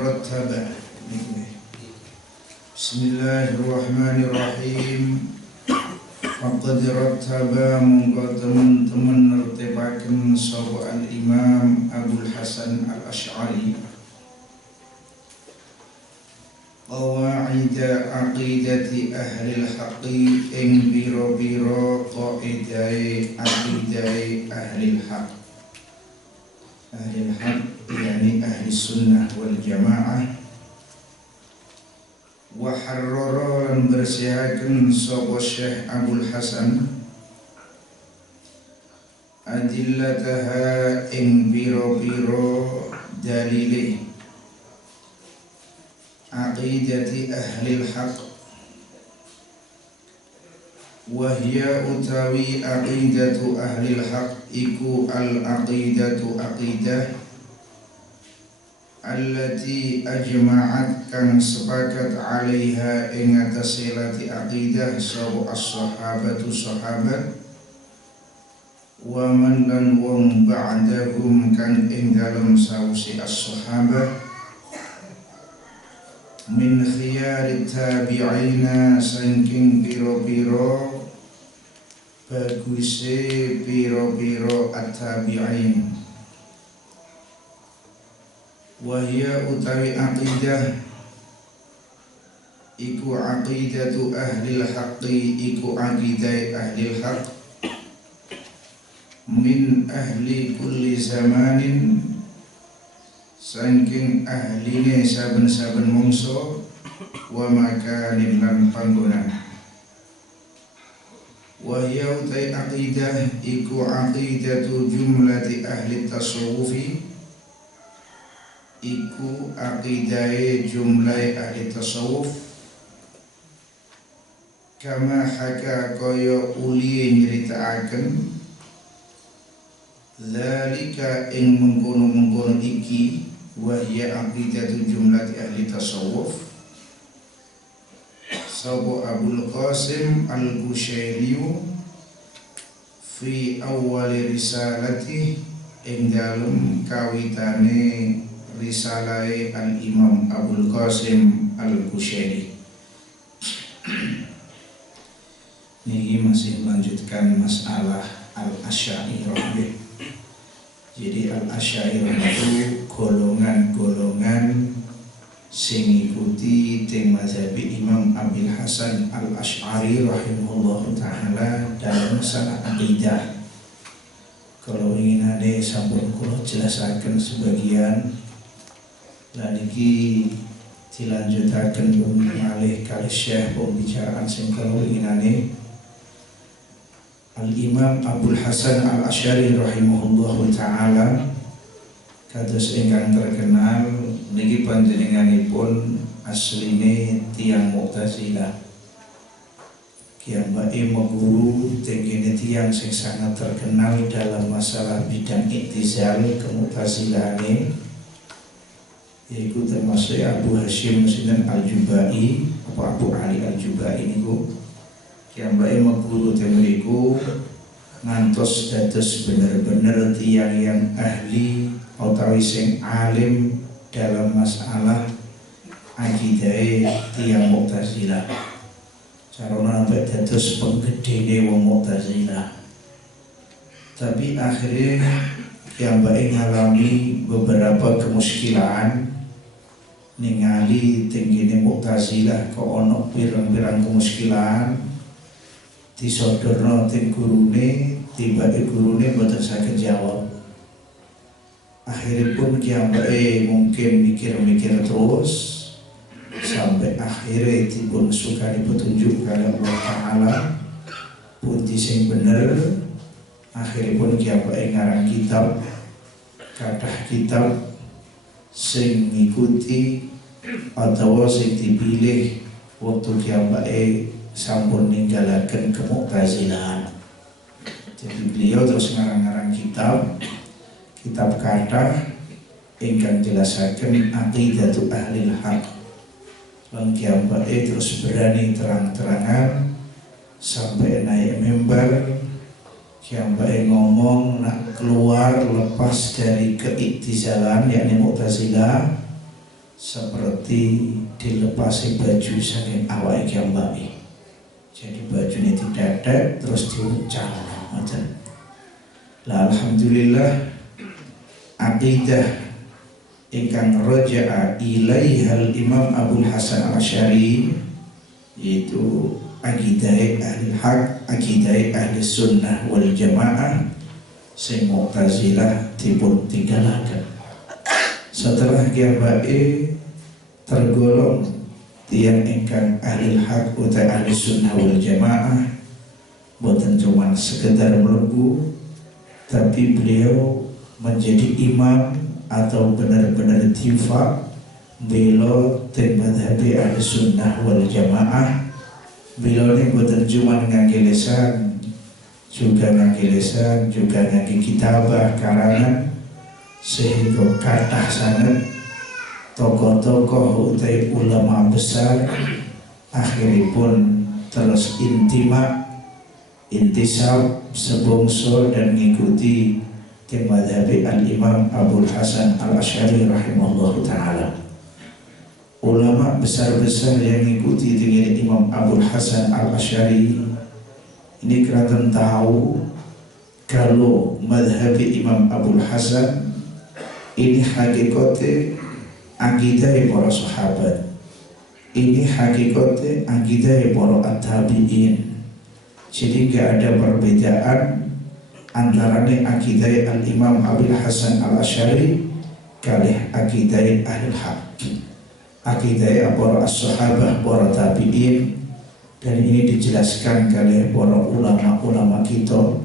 rattaba. Bismillahirrahmanirrahim. Faqad rattaba mongko temen-temen nertibaken sapa al-Imam Abul Hasan al-Asy'ari qawaida aqidati ahli al-haqqi ing biro-biro qaidai aqidai ahli al-haqq. Ahli al-haqq yani ahli sunnah wal jamaah. Wa harrara lan bersihaken sapa Syekh Abul Hasan adillataha ing biro-biro dalile aqidati ahli al-haq wa hiya utawi aqidatu ahli al-haq iku al-aqidatu aqidah allati ajma'at kang sepakat alaiha ing atase lati aqidah sapa as-sahabatu sahabat wa man lan wong ba'dahum kang ing dalem sawise as-sahabat min khiyari tabi'ina saking piro-piro baguse piro-piro at-tabi'in. Wahya utawi aqidah iku aqidatu ahlil haqqi iku aqidah ahlil haqq min ahli kulli zamanin saking ahline saben-saben mungso wa makanin lan panggonan. Wa hiya utai aqidah iku aqidatu jumlati ahli tasawufi iku aqidahe jumlah ahli tasawuf kama haka kaya uli nyeritaaken zalika ing mengkono-mengkono iki wa hiya aqidatu jumlati ahli tasawuf sapa Abul Qasim al-Qushairi fi awal risalati ing dalem kawitane risalai al-Imam Abul Qasim al-Qushairi. Ini masih melanjutkan masalah al-Asy'ariyah. Jadi al-Asy'ariyah itu golongan-golongan sing ngikuti teng mazhab Imam Abul Hasan al-Asy'ari rahimahullahu taala dalam masalah akidah. Kalau ingin ada sampun kula jelasaken sebagian lan iki dilanjutaken malih kali Syekh pembicaraan sing kalau inginane Al-Imam Abul Hasan al-Asy'ari rahimahullahu ta'ala kados ingkang terkenal niki panjenenganipun asline tiyang Mu'tazilah kiambae meguru tengene tiyang sing sangat terkenal dalam masalah bidang i'tizal ke-Mu'tazilahane yaitu termasuk Abu Hashim Sinten al-Jubai apa Abu Ali al-Jubai niku kiambae meguru teng mriku ngantos dados bener-bener tiyang yang ahli utawi sing alim dalam masalah akidah tiyang Mu'tazilah. Carana sampai dados penggedene wong Mu'tazilah. Tapi akhirnya kiambae ngalami beberapa kemuskilan ningali tenggene Mu'tazilah kok ono pirang-pirang kemuskilan disodorno teng gurune tiba-tiba gurune mboten saged jawab. Akhiripun kiambae mungkin mikir-mikir terus sampai akhirnya dipun sukani petunjuk kali Allah Ta'ala pundi sing bener. Akhiripun kiambae ngarang kitab kathah kitab sing ngikuti atau sing dipilih waktu kiambae sampun ninggalaken ke-Mu'tazilahan. Jadi beliau terus ngarang-ngarang kitab kathah ingkang jelasaken aqidatu ahlil haq. Lan kiambae terus berani terang-terangan sampai naik mimbar kiambae ngomong nak keluar lepas dari keiktizalan yakni Mu'tazilah seperti dilepasi baju saking awake kiambake. Jadi bajunya tidak ada terus diuncal macam. Lah alhamdulillah aqidah ingkang raja'a ilaihal Imam Abul Hasan Al-Asy'ari yaitu aqidah ahli haq, aqidah ahli sunnah wal jamaah sing Mu'tazilah dipun tinggalaken. Setelah kiambake tergolong tiyang ingkang ahli haq utawa ahli sunnah wal jamaah, boten cuma sekedar mlebu, tapi beliau menjadi imam atau benar-benar tifak beliau teng madhab ahli sunnah wal jamaah. Beliau ini boten cuma ngangge lisan, juga ngangge lisan, juga ngangge kitabah karangan, sehingga kathah sanget tokoh-tokoh utai ulama besar akhiripun terus intisab sebongso dan mengikuti ke madhab al-Imam Abul Hasan Al-Asy'ari rahimahullah ta'ala. Ulama besar-besar yang mengikuti dengan Imam Abul Hasan Al-Asy'ari ini kelihatan tahu kalau madhab Imam Abul Hasan ini hakikatnya akidah para sahabat, ini hakikatnya akidah para at-tabi'in. Jadi gak ada perbedaan antara akidah al-Imam Abul Hasan Al-Asy'ari kalih akidah ahli haq, akidah para sahabat, para tabi'in. Dan ini dijelaskan oleh para ulama-ulama kita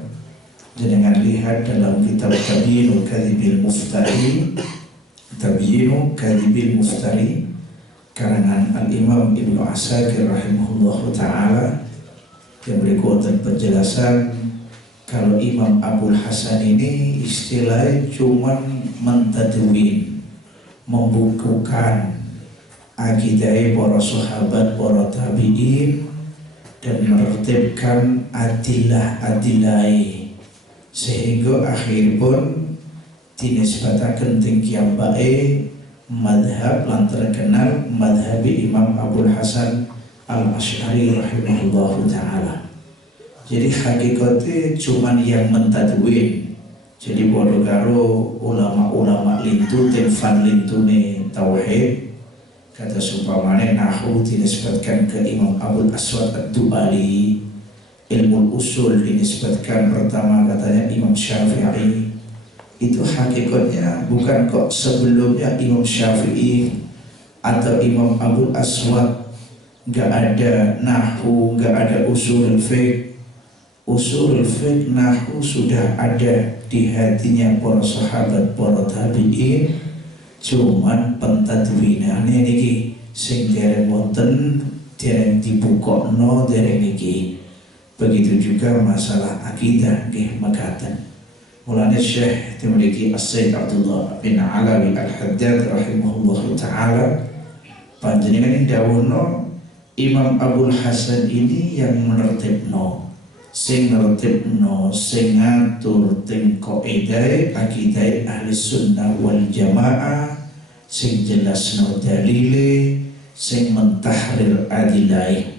dengan lihat dalam kitab Tabyinul Kadhibil Muftari, Tabyinu Kadhibil Muftari karangan al-Imam Ibnu Asakir rahimahullah ta'ala, yang berikut penjelasan kalau Imam Abul Hasan ini istilahnya cuma mentadwin, membukukan akidah para sahabat, para tabi'in, dan menertibkan adilah-adilai sehingga akhiripun dinisbataken teng kiambake madhab lan terkenal madhab Imam Abul Hasan Al-Asy'ari rahimahullahu ta'ala. Jadi hakikatnya cuman yang mentadwin. Jadi bodoh karo ulama-ulama lintu telfan lintune tauhid. Kata supamane nahwu dinisbatkan ke Imam Abul Aswad Ad-Du'ali, ilmu usul dinisbatkan pertama katanya Imam Syafi'i. Itu hakikatnya bukan kok sebelumnya Imam Syafi'i atau Imam Abul Aswad gak ada nahwu, gak ada usul fiqh. Usul fiqh, nahwu sudah ada di hatinya para sahabat, para tabi'in. Cuman pentadwinane niki sing dereng wonten, dereng dibukokno, dereng niki. Begitu juga masalah akidah nggih mekaten. Mulane Syekh memiliki As-Sayyid Abdullah bin Alawi Al-Haddad rahimahullah ta'ala panjenengan dawuhna Imam Abul Hasan ini yang menertibno, sing nertibno, sing ngatur teng kaidah akidah ahli sunnah wal jamaah, sing jelasno dalile, sing mentahrir adilai.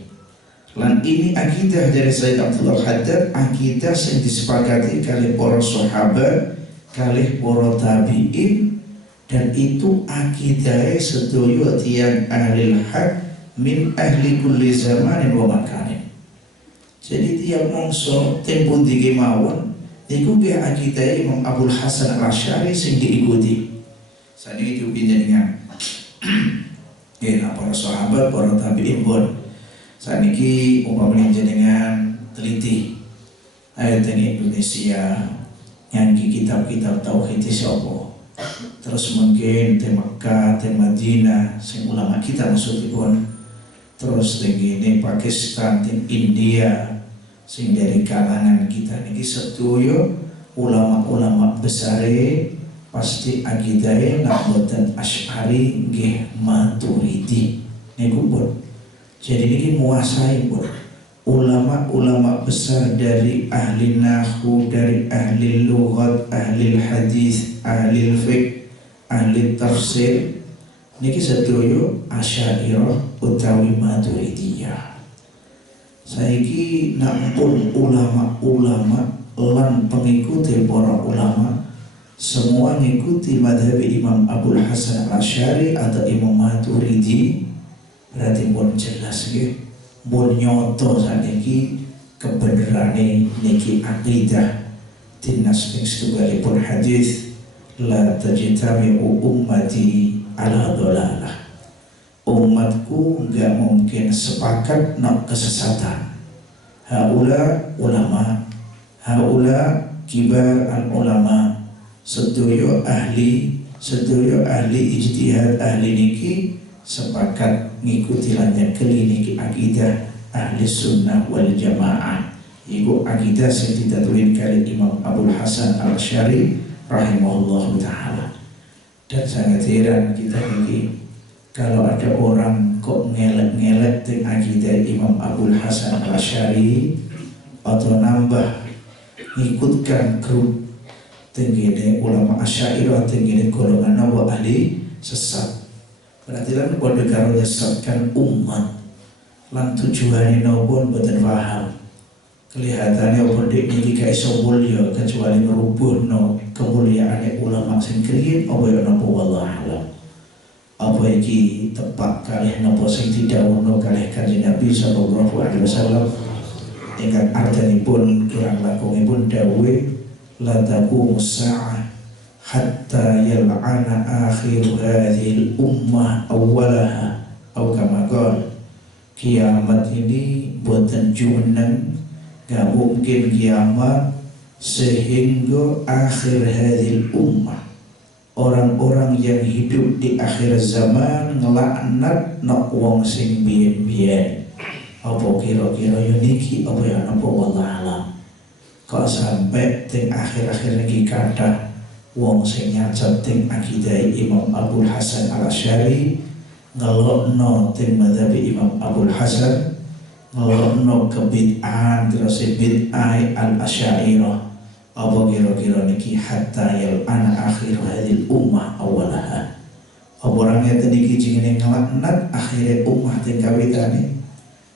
Lan ini akidah dari Sayyid Abdullah Haddad, akidah yang disepakati kali para sahabat, kali para tabi'in, dan itu akidah sedoyo tiang ahli haq min ahli kulli zamanin wa makanin. Jadi tiap mongso tempun digi mawon niku ge akidah Imam Abul Hasan Al-Asy'ari sing diikuti. Saniki pinjenengan ya para sahabat, para tabi'in pun saniki umpamane jenengan teliti ayat ini Indonesia ngangge kitab-kitab tauhid sapa, terus mungkin di Makkah, di Madinah sing ulama kita maksudipun, terus di Pakistan, di India sing dari kalangan kita niki sedoyo ulama-ulama besare pasti akidahe nak boten Asy'ari nggih Maturidi niku pun. Jadi ini menguasai pun ulama-ulama besar dari ahli nahwu, dari ahli lughat, ahli hadis, ahli fiqh, ahli tafsir, niki sedaya Asy'ariyah utawi Maturidiyah. Saiki nampun ulama-ulama lan pengikuti para ulama semua mengikuti madhab Imam Abul Hasan Al-Asy'ari atau Imam Maturidi, berarti pun jelas nggih, pun nyoto saniki kebenerane niki akidah dinas ing setunggalipun hadis la tajtami'u ummati ala dhalalah. Umatku enggak mungkin sepakat nak kesesatan. Haula ulama, haula kibar al ulama, sedaya ahli ijtihad ahli niki sepakat ngikuti lanjut keli niki akidah ahli sunnah wal jamaah. Iku akidah sing ditatuin kali Imam Abul Hasan Al-Asy'ari rahimahullah ta'ala. Dan sangat heran kita ini kalau ada orang kok ngelek-ngelek dengan akidah Imam Abul Hasan Al-Asy'ari atau nambah ngikutkan grup tenggine ulama Asy'ariyah tenggine golongan nawa ahli sesat. Berarti lan padha karo nyesatkan umat lan tujuane napa mboten paham. Kelihatannya pendek niki gak iso mulya kecuali ngerubuhno kemuliaane ulama sing kriyen apa ya napa wallahu alam. Apa iki tepat kalih napa sing didhawuhna kalih Kanjeng Nabi sallallahu alaihi wasallam ingkang artanipun kirang langkungipun dawuh la taqumu sa'ah hatta yal'ana akhiru hadhil ummah awwalaha atau kama qala, kiamat ini boten jumeneng, gak mungkin kiamat sehingga akhir hadhil ummah, orang-orang yang hidup di akhir zaman ngelaknat nak wong sing biyen-biyen. Apa kira-kira niki apa ya napa wallahu alam. Kok sampai ting akhir-akhir niki kathah wong sing nyacat ting akidah Imam Abul Hasan Al-Asy'ari ngelokno ting mazhab Imam Abul Hasan, ngelokno kebid'ahan terus bid'ah al-Asy'ariyah. Apa kira-kira niki hatta yal ana akhir hadil ummah awalaha. Apa orangnya tadi kijing ngelaknat akhir ummah ting kawitane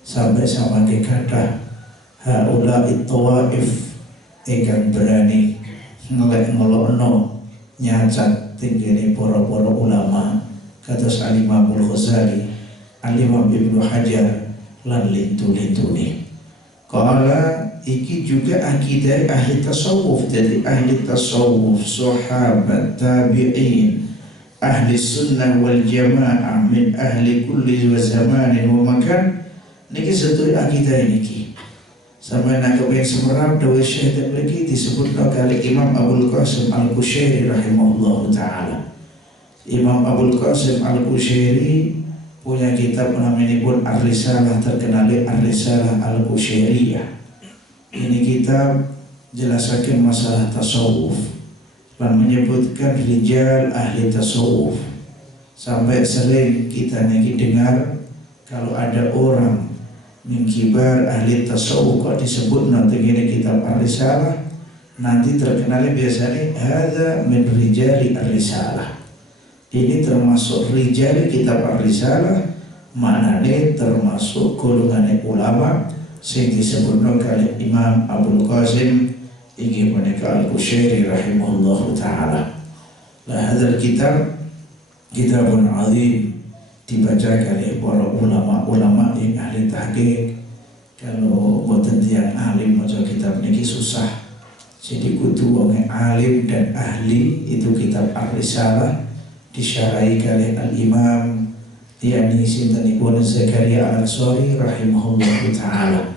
sampai sama kekata haula it-tawaif ingkang berani ngelokno nyacat tinggene para-para ulama kados Al-Imam Al-Ghazali, Al-Imam Ibnu Hajar lan lintu-lintune. Kala iki juga akidah ahli tasawuf. Jadi ahli tasawuf, sahabat, tabi'in, ahli sunnah wal jamaah min ahli kulli zamanin wa makan niki satu akidah niki. Sampai nak kepengen semerap dawe Syekh lagi disebut kali Imam Abul Qasim Al-Qushairi rahimahullah ta'ala. Imam Abul Qasim Al-Qushairi punya kitab namanya pun Ar-Risalah, terkenal Ar-Risalah Al-Qushairiyah. Ini kitab jelasakan masalah tasawuf dan menyebutkan rijal ahli tasawuf. Sampai sering kita niki dengar kalau ada orang min kibar ahli tasawuf kok disebut nanti gini kitab Ar-Risalah, nanti terkenalnya biasanya hadza min rijali Ar-Risalah. Ini termasuk rijali kitab Ar-Risalah, maknanya termasuk golongan ulama sing disebutkan oleh Imam Abul Qasim inggih punika Al-Qushairi rahimahullahu ta'ala. Lah hadzal kitabun azim dibaca oleh para ulama-ulama yang ahli tahqiq. Kalau boten tiyang alim maca kitab niki susah. Jadi kudu wong alim dan ahli itu kitab Ar-Risalah disyarahi oleh Al-Imam yakni sintenipun Zakaria Al-Ansari rahimahullahu ta'ala.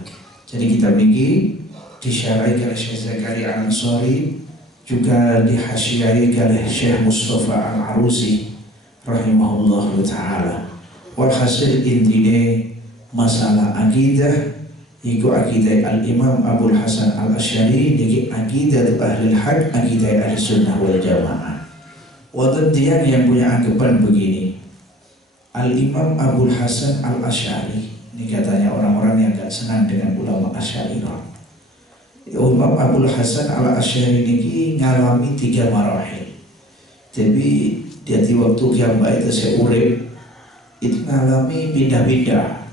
Jadi kitab niki disyarahi oleh Syekh Zakaria Al-Ansari, juga dihasyiahi oleh Syekh Mustafa Al-Arusi rahimahullahu ta'ala. Walhasil intine masalah akidah iku akidah Al-Imam Abul Hasan Al-Asy'ari niki akidah ahli haq, akidah ahli sunnah wal jamaah. Wonten tiyang yang punya anggapan begini, Al-Imam Abul Hasan Al-Asy'ari ini katanya orang-orang yang gak senang dengan ulama Asy'ariyah. Imam Abul Hasan Al-Asy'ari niki ngalami 3 marahil. Tapi Jadi waktu kiambak itu saya urip itu ngalami pindah-pindah.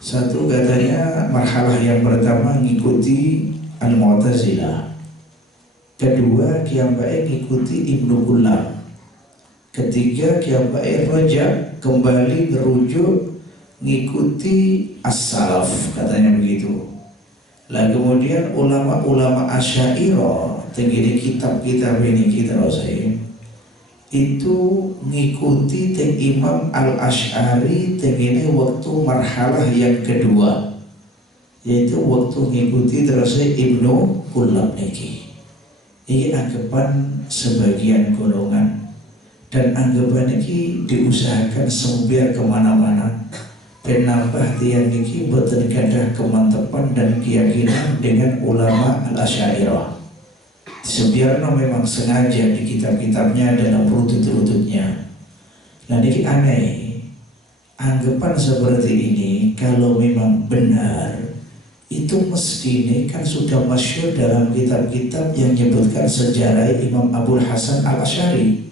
Satu katanya marhalah yang pertama ngikuti Al-Mu'tazilah. Kedua kiambak ngikuti Ibnu Qullam. Ketiga kiambak rojak kembali merujuk ngikuti as-salaf katanya begitu. Lah kemudian ulama-ulama Asy'ariyah tenggini kitab-kitab ini kita saya itu ngikuti teng Imam Al-Asy'ari tenggini waktu marhalah yang kedua, yaitu waktu ngikuti terus Ibnu Qullam niki. Ini anggapan sebagian golongan, dan anggapan ini diusahakan sembiar kemana-mana penambah tiang niki boten gadah kemantepan dan keyakinan dengan ulama Al-Asy'ariyah. Sebiarno memang sengaja di kitab-kitabnya dalam rutut-rututnya. Nah niki aneh, anggapan seperti ini kalau memang benar itu mesti kan sudah masyhur dalam kitab-kitab yang menyebutkan sejarah Imam Abul Hasan Al-Asy'ari.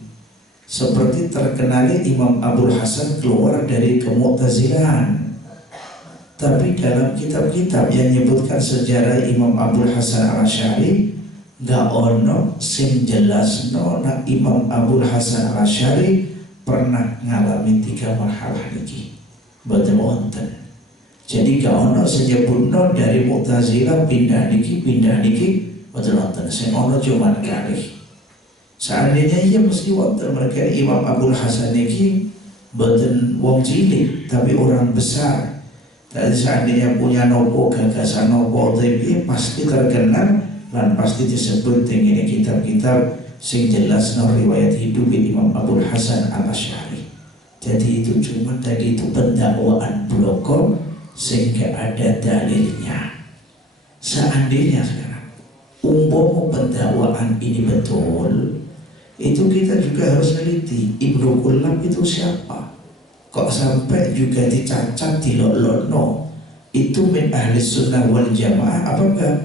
Seperti terkenalnya Imam Abul Hasan keluar dari Kemu'tazilahan. Tapi dalam kitab-kitab yang menyebutkan sejarah Imam Abul Hasan Al-Asy'ari gak ono sing jelasno nak Imam Abul Hasan Al-Asy'ari pernah ngalami 3 marhalah niki. Boten wonten. Jadi gak ono senyebutno dari Mu'tazilah pindah niki boten wonten. Sing ono cuma kali. Seandainya iya mesti wonten mereka Imam Abul Hasan niki boten wong cilik tapi orang besar. Dan seandainya punya nopo gagasan nopo tapi pasti terkenal dan pasti disebut dengan kitab-kitab sing jelas no riwayat hidup Imam Abul Hasan Al-Asy'ari. Jadi itu cuma tadi itu pendakwaan bloko sehingga ada dalilnya. Seandainya sekarang umpama pendakwaan ini betul, itu kita juga harus teliti Ibnu Qullam itu siapa. Kok sampai juga dicacat dilolokno itu min ahli sunnah wal jamaah apa enggak?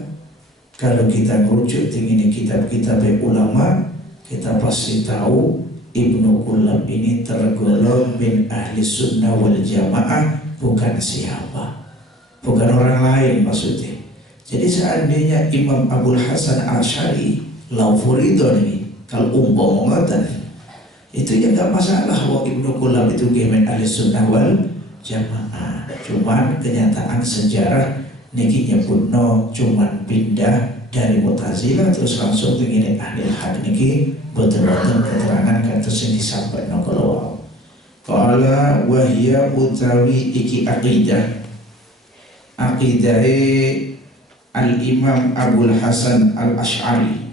Kalau kita merujuk dengan kitab-kitab ulama, kita pasti tahu Ibnu Qullam ini tergolong min ahli sunnah wal jamaah, bukan siapa, bukan orang lain maksudnya. Jadi seandainya Imam Abul Hasan Al-Asy'ari laufurido ini, kalau umpama ngoten, itu ya nggak masalah. Wah Ibnu Qullam itu min ahli sunnah wal jamaah. Cuman kenyataan sejarah niki nyebutno cuman pindah dari Mu'tazilah terus langsung begini ahli hak niki boten-boten keterangan kata sing disampaikan kalau qala wa hiya utawi iki aqidah Al-Imam Abul Hasan Al-Asy'ari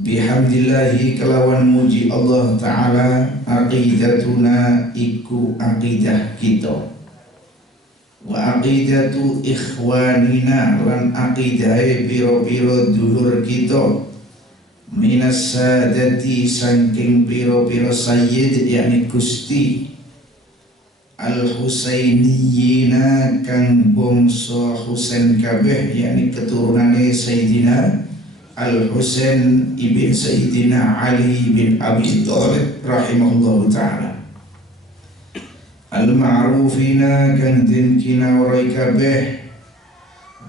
bihamdillahi kelawan muji Allah Ta'ala aqidatuna iku aqidah kita wa aqidatu ikhwanina lan aqidahe piro-piro dulur kita minas sadati saking piro-piro sayyid yakni gusti al-husainiyina kang bangsa Husain kabeh yakni keturunane Sayyidina Al-Husain ibn Sayyidina Ali bin Abi Thalib rahimahullahu ta'ala al-ma'rufina kang den kinawrai kabeh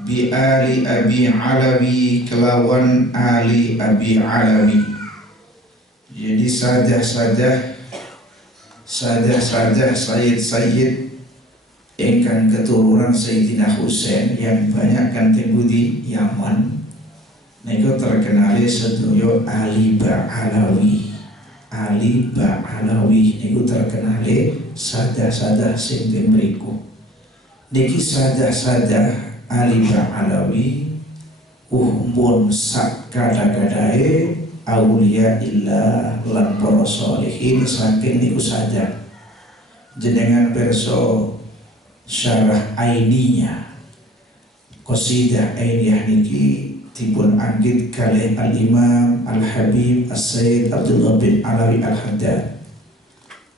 bi ali Abi Alawi kelawan ali Abi Alawi. Jadi sadah-sadah sayyid-sayyid ingkang keturunan Sayyidina Husain yang banyak kan tinggal di Yaman niku terkenal sedaya Ali Ba'alawi. Ali Ba'alawi niku terkenal sadah-sadah sing ten mriku. Niki sadah-sadah Ali Ba'alawi umpun sak kada-kadae aulia illah lan para sholihin saking niku saja. Jenengan perso syarah aininya qasidah ainiyah niki dipun anggit kalih Al-Imam Al-Habib As-Sayyid Abdullah bin Alawi Al-Haddad,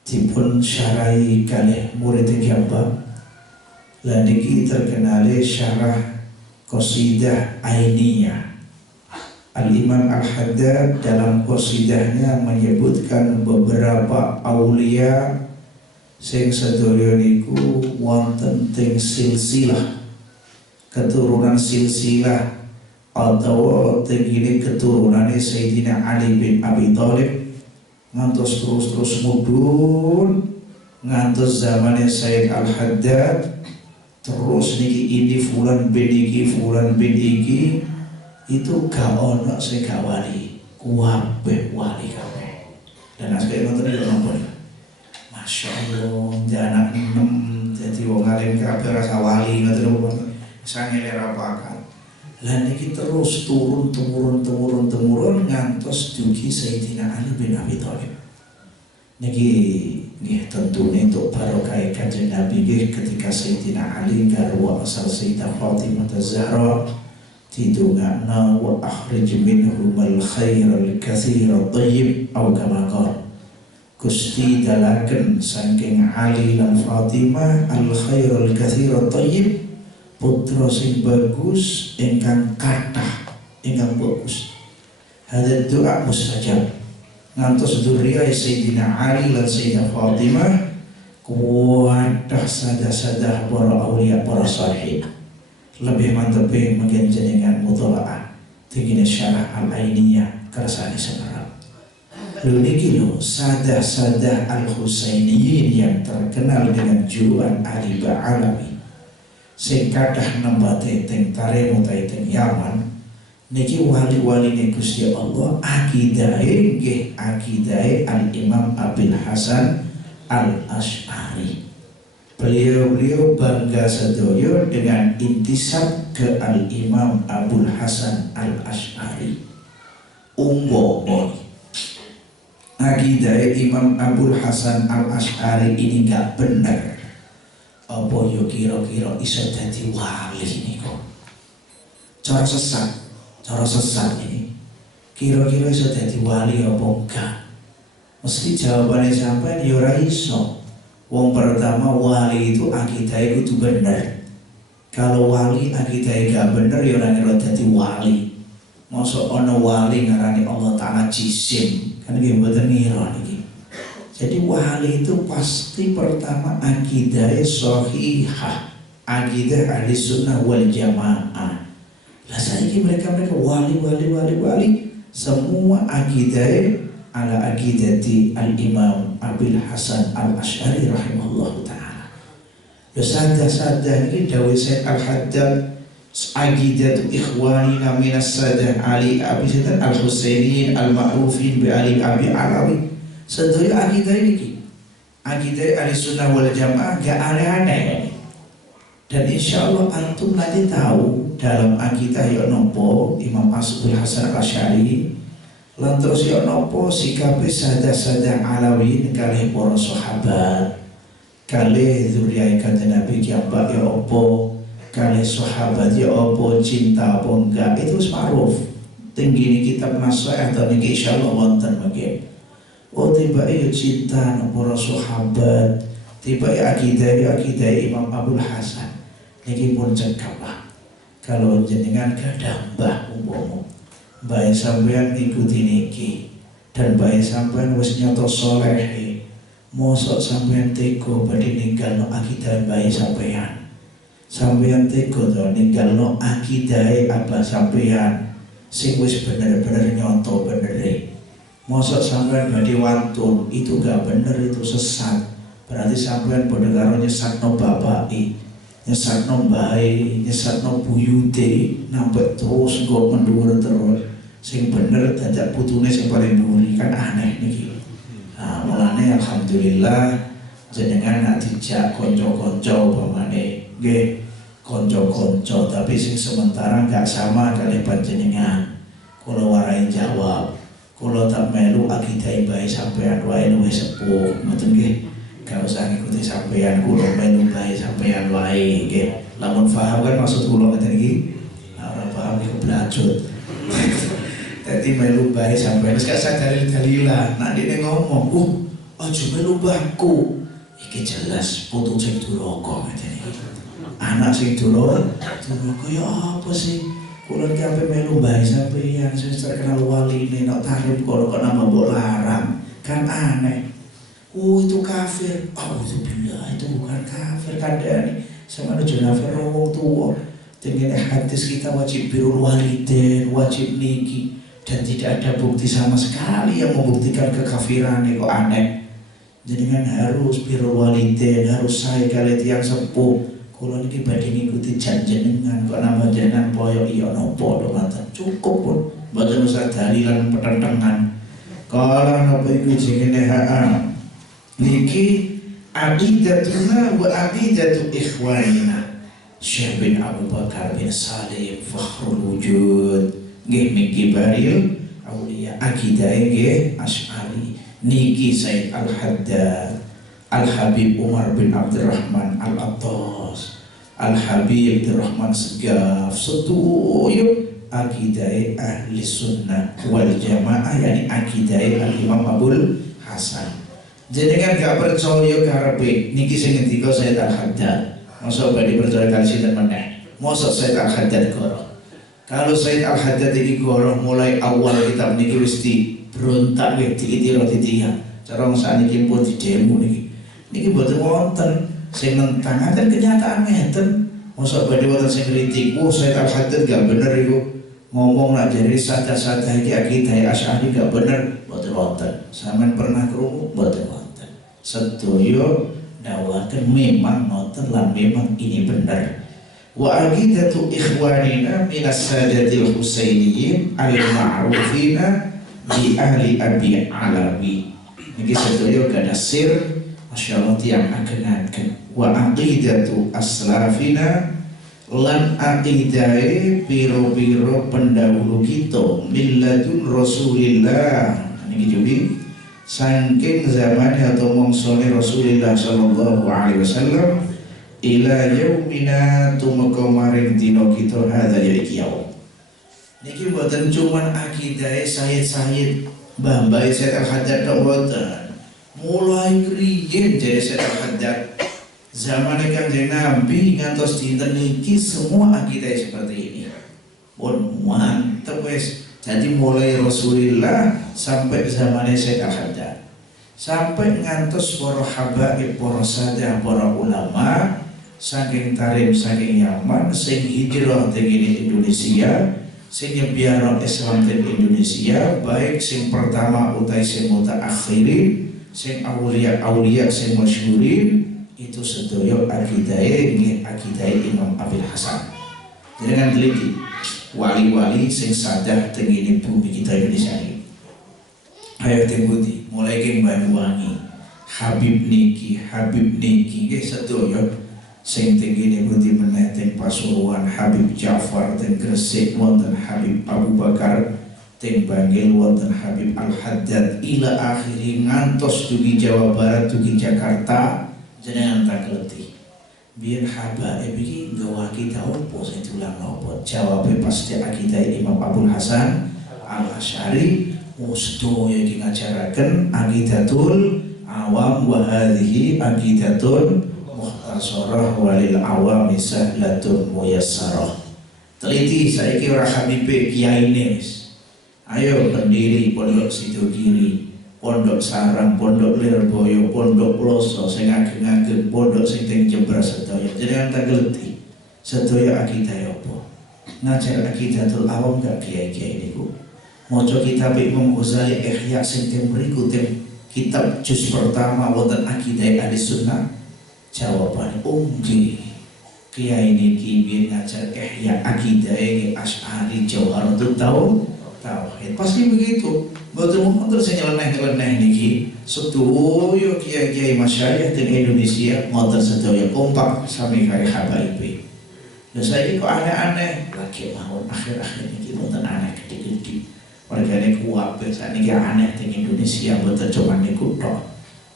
dipun syarahi kalih murid kiambak. Lan niki terkenal syarah qasidah ainiyah Al-Imam Al-Haddad dalam qasidahnya menyebutkan beberapa aulia sing sedaya niku wonten teng silsilah keturunan silsilah atau tengene keturunane Sayyidina Ali bin Abi Thalib ngantos terus mudhun ngantos zamane Sayyid Al-Haddad terus niki ini fulan bin iki fulan bin iki itu gak ono sing gak wali, kuwabe wali kabeh. Dan asli ngoten iki napa? Masya Allah, janak 6 jadi wong alim kabeh rasa wali ngoten lho. Sangene ra pakat. Lah niki terus turun ngantos dugi Sayyidina Ali bin Abi Thalib. Niki nggih tentune untuk barokah Kanjeng Nabi nggih ketika Sayyidina Ali garwa asal Sayyidah Fatimah Az-Zahra tidungana wa akhrij minhum al-khair al-kathir at-tayyib atau kama qala Gusti dalaken saking Ali lan Fatimah al-khair al-kathir at-tayyib putra sing bagus ingkang kathah ingkang bagus. Hadza doa mustajab ngantos dzurriyyah Sayyidina Ali lan Sayyidah Fatimah kuwadah sadah-sadah para aulia para salih. Lebih mantep mungkin jenengan mutola'ah tingginya syarah al-ainiyah kersani semerap lu niki lo sadah-sadah al-Husainiyin yang terkenal dengan julukan Ali Ba'alawi sing kadah nembate teng Taremu teng Yaman niki wali-wali ni Gusti Allah akidahe nggih akidahe Al-Imam Abil Hasan Al-Asy'ari. Beliau bangga sedoyo dengan intisab ke Al-Imam Abul Hasan Al-Asy'ari. Umpama akidah Imam Abul Hasan Al-Asy'ari ini gak bener, apa yo kira-kira iso dadi wali niku? Cara sesat ini kira-kira iso dadi wali apa enggak? Mesti jawabannya sampai yo ora iso. Wong pertama wali itu akidahnya itu bener. Kalau wali akidahnya gak bener ya ora ngira dadi wali. Mosok ana wali ngarani Allah Ta'ala jisim, kan iki mboten ngira niki. Jadi wali itu pasti pertama akidahnya shahihah, akidah ahli sunnah wal jamaah. Lah saiki mereka wali semua akidahnya ala akidati al-Imam Abil Hasan Al-Asy'ari rahimahullah ta'ala. Ya sadah-sadah ini dawai Sayyid Al-Haddad akidatu ikhwanina minas sadah Ali Abi Sayyid Al-Husainiyin Al-Ma'rufin bi Ali Abi Alawi. Sedaya akidah ini akidah ahli sunnah wal jamaah gak aneh-aneh. Dan insya Allah antum nanti tahu dalam akidah ya nopo Imam Abil Hasan Al-Asy'ari lan terus ya nopo sikape sadah-sadah Alawiyin kalih para sahabat kalih dzurriyyah Kanjeng Nabi kiambak ya opo kalih sahabat ya opo cinta apa enggak itu ma'ruf tinggi ini kitab nasihat atau niki insyaallah wonten mungkin oh tiba ya cinta para sahabat tiba ya akidah Imam Abul Hasan niki pun cekap lah kalau jenengan gadah mbah umpama baik sampean ikuti niki dan baik sampean wis nyoto soleh mosok sampean tega badhe ninggalno akidah baik sampean tega to ninggalno akidah abah sampean sing wis bener-bener nyoto bener mosok sampean badhe wantun itu gak bener itu sesat berarti sampean padha karo nyesatno bapake nyesatno mbahe nyesatno buyute nampek terus nggo mendhuwur terus sing bener dadak putune sing paling dhuwur kan aneh niki. Nah, mulane alhamdulillah jenengan nak dijak kanca-kanca umpamane nggih kanca-kanca tapi sing sementara gak sama kali panjenengan. Kula warai jawab, kula tak melu akidah bae sampean wae luwih sepuh, ngoten nggih. Gak usah ngikuti sampean, kula melu bae sampean wae nggih. Lamun paham kan maksud kula ngoten iki? Ora paham niku blacut. Jadi melu bae sampean wis gak sadar dalilah. Nek dene ngomong, aja melu baku. Iki jelas putu sing duraka ngene iki. Anak sing duraka ya apa sih? Kula iki ape melu mbae sampeyan sing terkenal waline nek tarif kok nama mbok larang kan aneh. Oh itu kafir. Oh itu bila itu bukan kafir kandhane. Sama ada kafir wong tuwa. Dengan hadis kita wajib birrul walidain, wajib niki, dan tidak ada bukti sama sekali yang membuktikan kekafiran. Kok aneh. Jadi kan harus birrul walidain, harus saya kalian yang sepuh. Kalau niki badhe ngikuti janjenengan kok nama jenengan poyo iya nopo ngoten. Cukup pun. Mboten usah dalilan petentengan. Kalau napa iku jenenge niki aqidatuna wa aqidatu ikhwanina. Syekh bin Abu Bakar bin Salim Fakhrul Wujud nggih niki baril auliya akidah nggih Asy'ari niki Said Al-Haddad Al-Habib Umar bin Abdurrahman Al-Attas Al-Habib Abdurrahman Segaf setuju akidah ahli sunnah wal jamaah yani akidah al-Imam Abul Hasan. Jenengan gak percaya karepe niki sing ngendika Said Al-Haddad. Masa badhe percaya kali sinten meneh. Masa Said Al-Haddad goroh. Kalau Said Al-Haddad iki goroh mulai awal kitab niki wis berontak nggih diitira titian. Cara sakniki pun didemo niki. Niki mboten wonten sing nentangaken kenyataan ngeten. Masa badhe wonten sing kritik, "Oh, Said Al-Haddad gak bener iku." Ngomong nak jadi sada-sada iki akidah Asy'ari gak bener, mboten wonten. Sampeyan pernah krungu mboten wonten. Sedoyo dawakan memang ngoten lan memang ini benar. Wa aqidatu ikhwanina minas sadatil husainiyin al-ma'rufina di ahli Abi Alawi. Niki sedoyo gada sir masyaallah tiyang agengaken. Wa aqidatu aslafina lan aqidahe piro-piro pendahulu kita milladun Rasulillah. Niki juga saking zaman atau mongsone Rasulullah sallallahu alaihi wasallam ila yaumina tumeka maring dina kita hadza ya iki yaum. Niki mboten cuman akidah Sayyid Mbah Said Al-Haddad tok mboten. Mulai riyen jare Said Al-Haddad zaman Kanjeng Nabi ngantos dinten niki semua akidah seperti ini. Pun mantep wis. Jadi mulai Rasulullah sampai zamannya Said Al-Haddad, sampai ngantos para habaib, para sadah, para ulama saking Tarim, saking Yaman sing hijrah teng Indonesia, sing nyebiaro Islam teng Indonesia, baik sing pertama utai sing mutaakhirin, sing aulia sing masyhurin, itu sedaya akidahe nggih akidahe Imam Abil Hasan. Jangan teliti wali-wali sing sadah tengene bumi kita Indonesia ini. Ayo tembuti mulai ke Banyuwangi, Habib niki nggih sedaya sing tengene pundi meneh teng Pasuruan, Habib Ja'far teng Gresik wonten Habib Abu Bakar teng Bangil wonten Habib Al-Haddad ila akhiri ngantos dugi Jawa Barat dugi Jakarta jenengan tak keleti. Biar habaib iki nggawa kita opo sing tulang nopo? Jawabe pasti akidah Imam Abul Hasan Al-Asy'ari sedaya iki ngajaraken aqidatul awam wa hadhihi aqidatun mukhtasarah walil awami sahlatun muyassarah. Teliti saiki ora habibe kiyaine wis. Ayo pendiri Pondok Sidogiri, Pondok Sarang, Pondok Lirboyo, Pondok Ploso, sing ageng-ageng, pondok sing teng Jember sedaya. Jenengan tak ngerti sedaya akidah apa? Ngajar akidatul awam gak kiai-kiai niku. Maca kitab Imam Ghazali Ihya sing teng mriku teng kitab juz pertama wonten akidah ahli sunnah. Jawabane nggih. Kiai niki biyen ngajar Ihya akidah Asy'ari Jawharatul Tauhid. Pasti begitu. Betul betul saya nyeleneh niki sedoyo kiai-kiai masyayikh di Indonesia ngoten sedoyo kompak sami kaya habaib. Lah saiki kok aneh-aneh lagi mau akhir-akhir niki wonten aneh gede-gede. Wargane kuwabe sakniki aneh di Indonesia mboten cuma niku tok.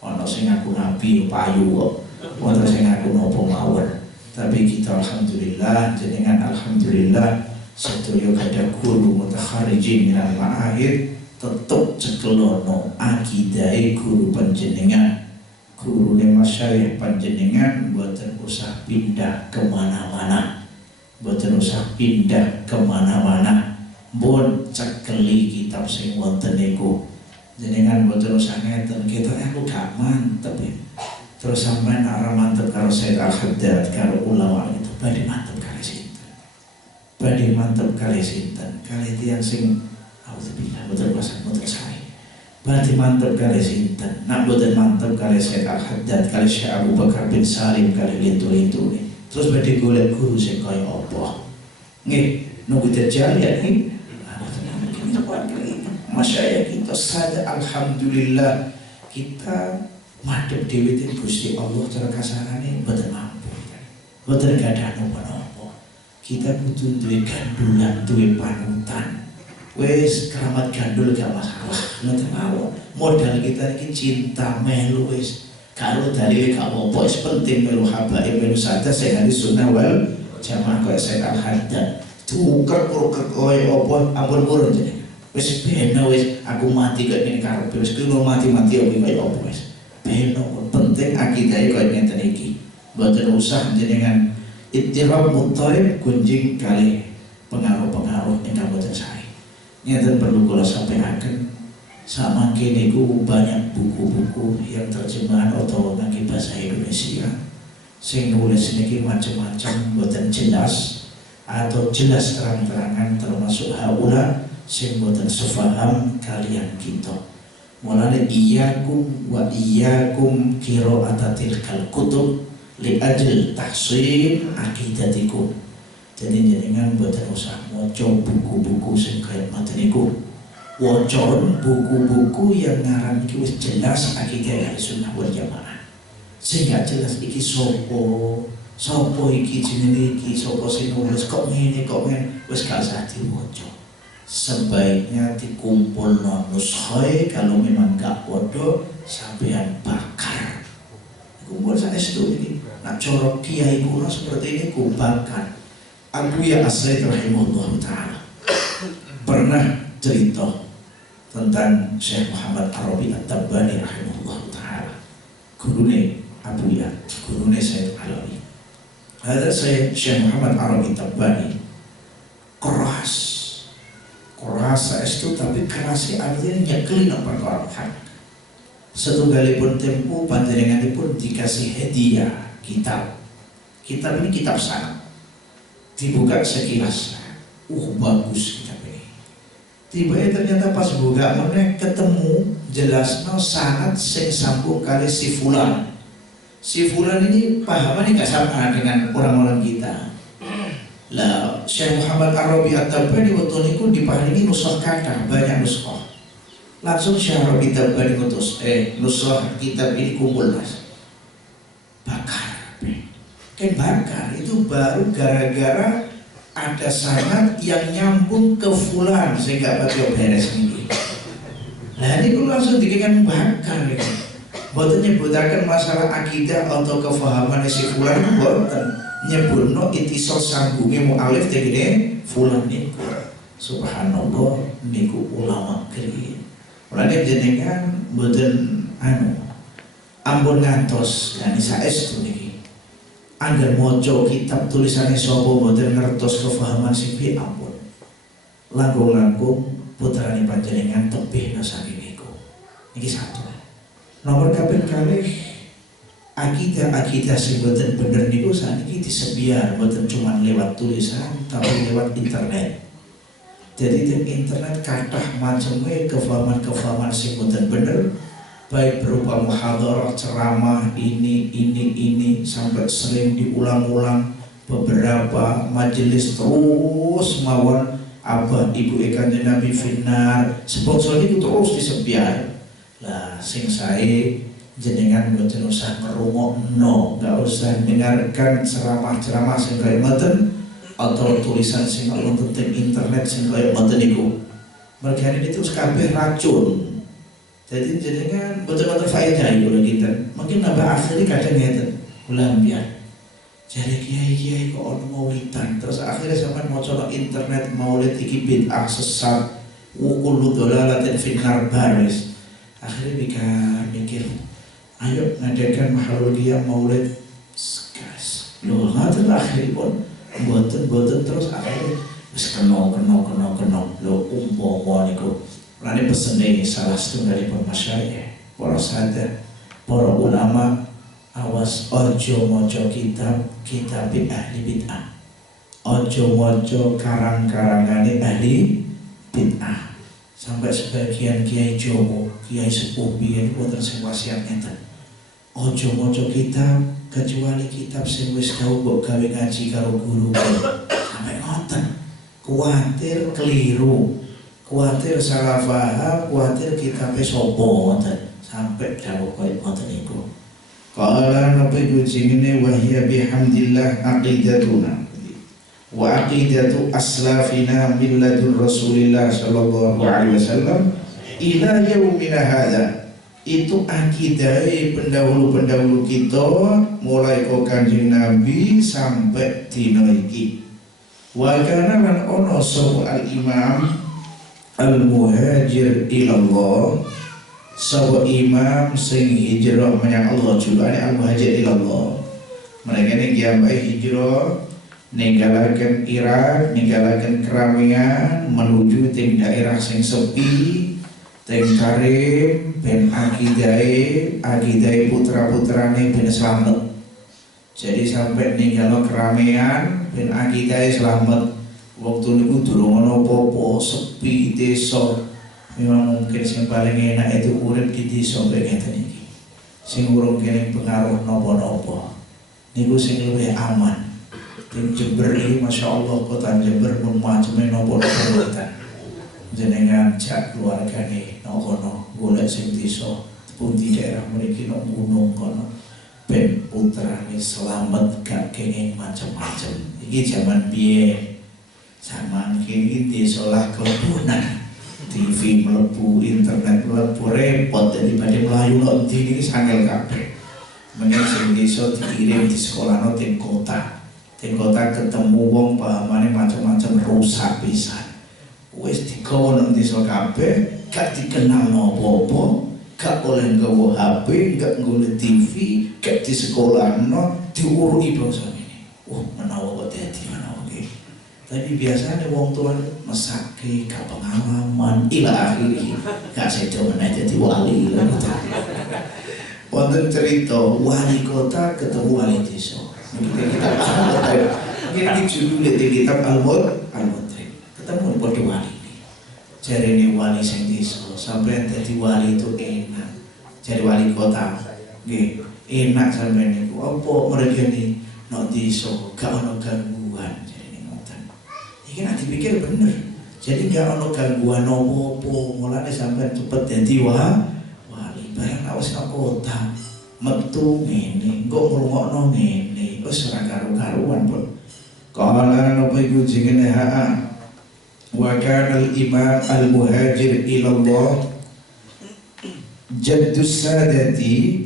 Ana sing ngaku nabi payu kok. Wonten sing ngaku napa mawon. Tapi kita alhamdulillah jenengan alhamdulillah sedoyo kada guru mutakharijin minal ma'ahid tetap cekelono akidai guru panjenengan, guru masyayikh panjenengan buatan usah pindah kemana-mana. Mboten usah pindah kemana-mana, mbon cekeli kitab sing wonten niku. Jenengan mboten usah ngeten, kita aku gak mantep ya. Terus sampean arah mantep karo Said Al-Haddad karo ulama itu, badhe mantep kali sinten. Badhe mantep kali sinten, kali tiyang sing auzubillah mboten kuasa mboten sae. Badhe mantep kali sinten, nak mboten mantep kali Said Al-Haddad, kali Syekh Abu Bakar bin Salim, kali lintu-lintu. Terus badhe golek guru sing kaya apa? Nggih, nunggu dajjal ya nggih. Masyayikh kita sada alhamdulillah kita madhep dhewe ten Gusti Allah cara kasarane mboten mampu. Mboten gadah napa-napa. Kita kudu duwe gandulan, duwe panutan. Wis keramat gandul gak masalah. Ngoten mawon. Modal kita iki cinta melu wis. Kalau dalile gak apa-apa, wis penting melu habaib melu sada sing ahli sunnah wal jamaah kaya Said Al-Haddad. Tuker-tuker koyo apa ampun purun jeneng. Wis beno wis aku mati kok ning karepe wis kuwi mati-mati opo kaya apa wis. Beno penting akidahe kaya ngeten iki. Mboten usah jenengan ittirab mutharib gunjing kali pengaruh-pengaruh ingkang boten sae. Ngeten perlu kula sampaikan. Samangke niku banyak buku-buku yang terjemahan atau ngangge bahasa Indonesia sing nulis niki macam-macam boten jelas atau jelas terang-terangan, termasuk haula sing boten sefaham kalian kita. Mulane iyyakum wa iyyakum qira'atatil kutub li ajli tahsin aqidatikum. Jadi jenengan boten usah maca buku-buku sing kaya ngoten niku. Wocon buku-buku yang ngaran iki wis jelas akidah Ahlussunnah wal Jamaah. Sing gak jelas iki sopo iki jenenge iki sapa sing nulis kok ngene wis gak usah diwaca. Sebaiknya dikumpulno nushai, kalau memang gak bodoh sampean bakar. Kumpul saestu iki. Nak cara kiai kula seperti ini ku bakar. Abu Ya As-Said rahimahullah taala pernah cerita tentang Syekh Muhammad Arabi At-Tabbani rahimahullah taala. Gurune Abu Ya, gurune Syekh Alawi. Ada Syekh Muhammad Arabi At-Tabbani keras saestu, tapi kerasnya artinya nyekeli nang perkara hak. Setunggalipun tempo panjenenganipun dikasih hadiah kitab. Kitab ini kitab sanad. Dibuka sekilas, bagus kitab ini. Tiba-tiba ternyata pas buka meneh ketemu jelasno sanad sing sambung kali si fulan. Si fulan ini pahamannya gak sama dengan orang-orang kita. Lah Syekh Muhammad Arabi At-Tabbani waktu niku dipahami nusakh kata banyak nusakh. Langsung Syekh Arabi At-Tabbani ngutus nusakh kitab ini kumpul mas. Bakar. Kan bakar itu baru gara-gara ada sanad yang nyambung ke fulan sehingga bakal beres ini. Nah ini langsung dikirakan bakar ini. Boten nyebutaken masalah akidah atau kefahaman si fulan boten. Nyebutno itisal sambunge mu'alif tegene fulan niku. Subhanallah niku ulama kiri. Mulane jenengan boten ampun ngantos kan saestu niki. Angger maca kitab tulisane sapa boten ngertos kefahaman sing piye ampun. Langkung-langkung putrane panjenengan tebih saking niku. Niki satu. Nomor kaping kalih akidah sing boten bener niku saniki disebiar boten cuma lewat tulisan tapi lewat internet. Jadi di internet kathah macamnya kefahaman sing boten bener, baik berupa muhadharah, ceramah ini sampai sering diulang-ulang beberapa majelis terus mawon abah ibu Kanjeng Nabi finnar sponsor itu terus disebiar. Lah sing sae jenengan boten usah ngrungokno, enggak usah dengarkan ceramah-ceramah sing kaya ngoten atau tulisan sing wonten teng internet sing kaya ngoten niku. Mergane itu kabeh racun. Jadi jenengan boten-boten faedah kula kita. Mungkin nambah akhirnya kadang ngeten. Kula mbiyen jare kiai-kiai kok ono maulidan terus akhirnya sampean maca internet maulid iki bid'ah sesat kullu dhalalatin finnar baris. Akhirnya mikir ayo ngadakan mahalul qiyam maulid gas. Lho ngaten akhiripun Boten terus akhirnya wis kena lho umpama niku. Lane pesene salah setunggalipun masyayikh, para sadar, para ulama, awas ojo maca kitab ahli bid'ah. Ojo maca karang-karangane ahli bid'ah. Sampai sebagian kiai Jawa, kiai sepuh biyen wonten sing wasiat ngeten. Ojo maca kitab kecuali kitab sing wis mbok gawe ngaji karo guru. Sampai ngoten. Kuwatir keliru, kuwatir salah paham, kuwatir kitabe sapa ngoten. Sampai dawuh koyo ngoten niku. Qala nabi kujine wa hiya bihamdillah aqidatuna wa aqidatu aslafina min ladun Rasulillah sallallahu alaihi wasallam ila yaumina hadza. Itu akidah pendahulu-pendahulu kita mulai kok Kanjeng Nabi sampai dina iki. Wa kana lan ono sapa al-imam al-muhajir ila Allah, sapa imam sing hijrah menyang Allah, juluke al-muhajir ila Allah. Mereka ini kiambai hijrah ninggalaken Irak, ninggalaken keramaian menuju ting daerah sing sepi, ting karim ben akidai putra-putrane ben selamat. Jadi sampai ninggalo keramaian ben akidai selamat. Waktu niku durung ana apa-apa, sepi desa. Memang mungkin yang paling enak itu urip di desa kayak ngeten iki. Sing urung kene pengaruh napa-napa. Niku sing luwih aman. Tim Jember iki masyaallah kota Jember pun maceme napa-napa mboten. Jenengan jak keluargane kono golek sing desa pundi daerah mriki nang gunung kono ben putrane selamat gak kenging macam-macam. Iki zaman biyen. Zaman kini desa lah kebunan. TV melebu, internet melebu, repot daripada melayu no ini sangel kabeh. Mending sing desa dikirim di sekolah no tim kota ketemu wong pahamane macam-macam rusak pisan. Wis digawa nang desa kabeh, gak dikenal apa-apa, gak oleh nggawa HP, gak nggawa TV, gak di sekolah no diurui bangsa ini. Menawa kok dadi menawa iki. Tapi biasanya wong tua mesake gak pengalaman ila akhiri gak sedo meneh dadi wali lho. Wonten cerita wali kota ketemu wali desa. Kita ini judulnya di kitab Al-Mutrib. Ketemu padha wali ini. Jarene wali sing desa sampeyan dadi wali itu enak. Jadi wali kota nggih enak sampeyan niku. Apa mrene nek desa gak ono gangguan. Iki nek dipikir bener. Jadi gak ono gangguan opo-opo, mulane sampean cepet dadi wali. Bareng awis nang kota, metu ngene, engko ngrungokno ngene, wis ora karo-karuan, Bro. Qala napa iku jenenge wa kana al-imam al-muhajir ila Allah jaddus sadati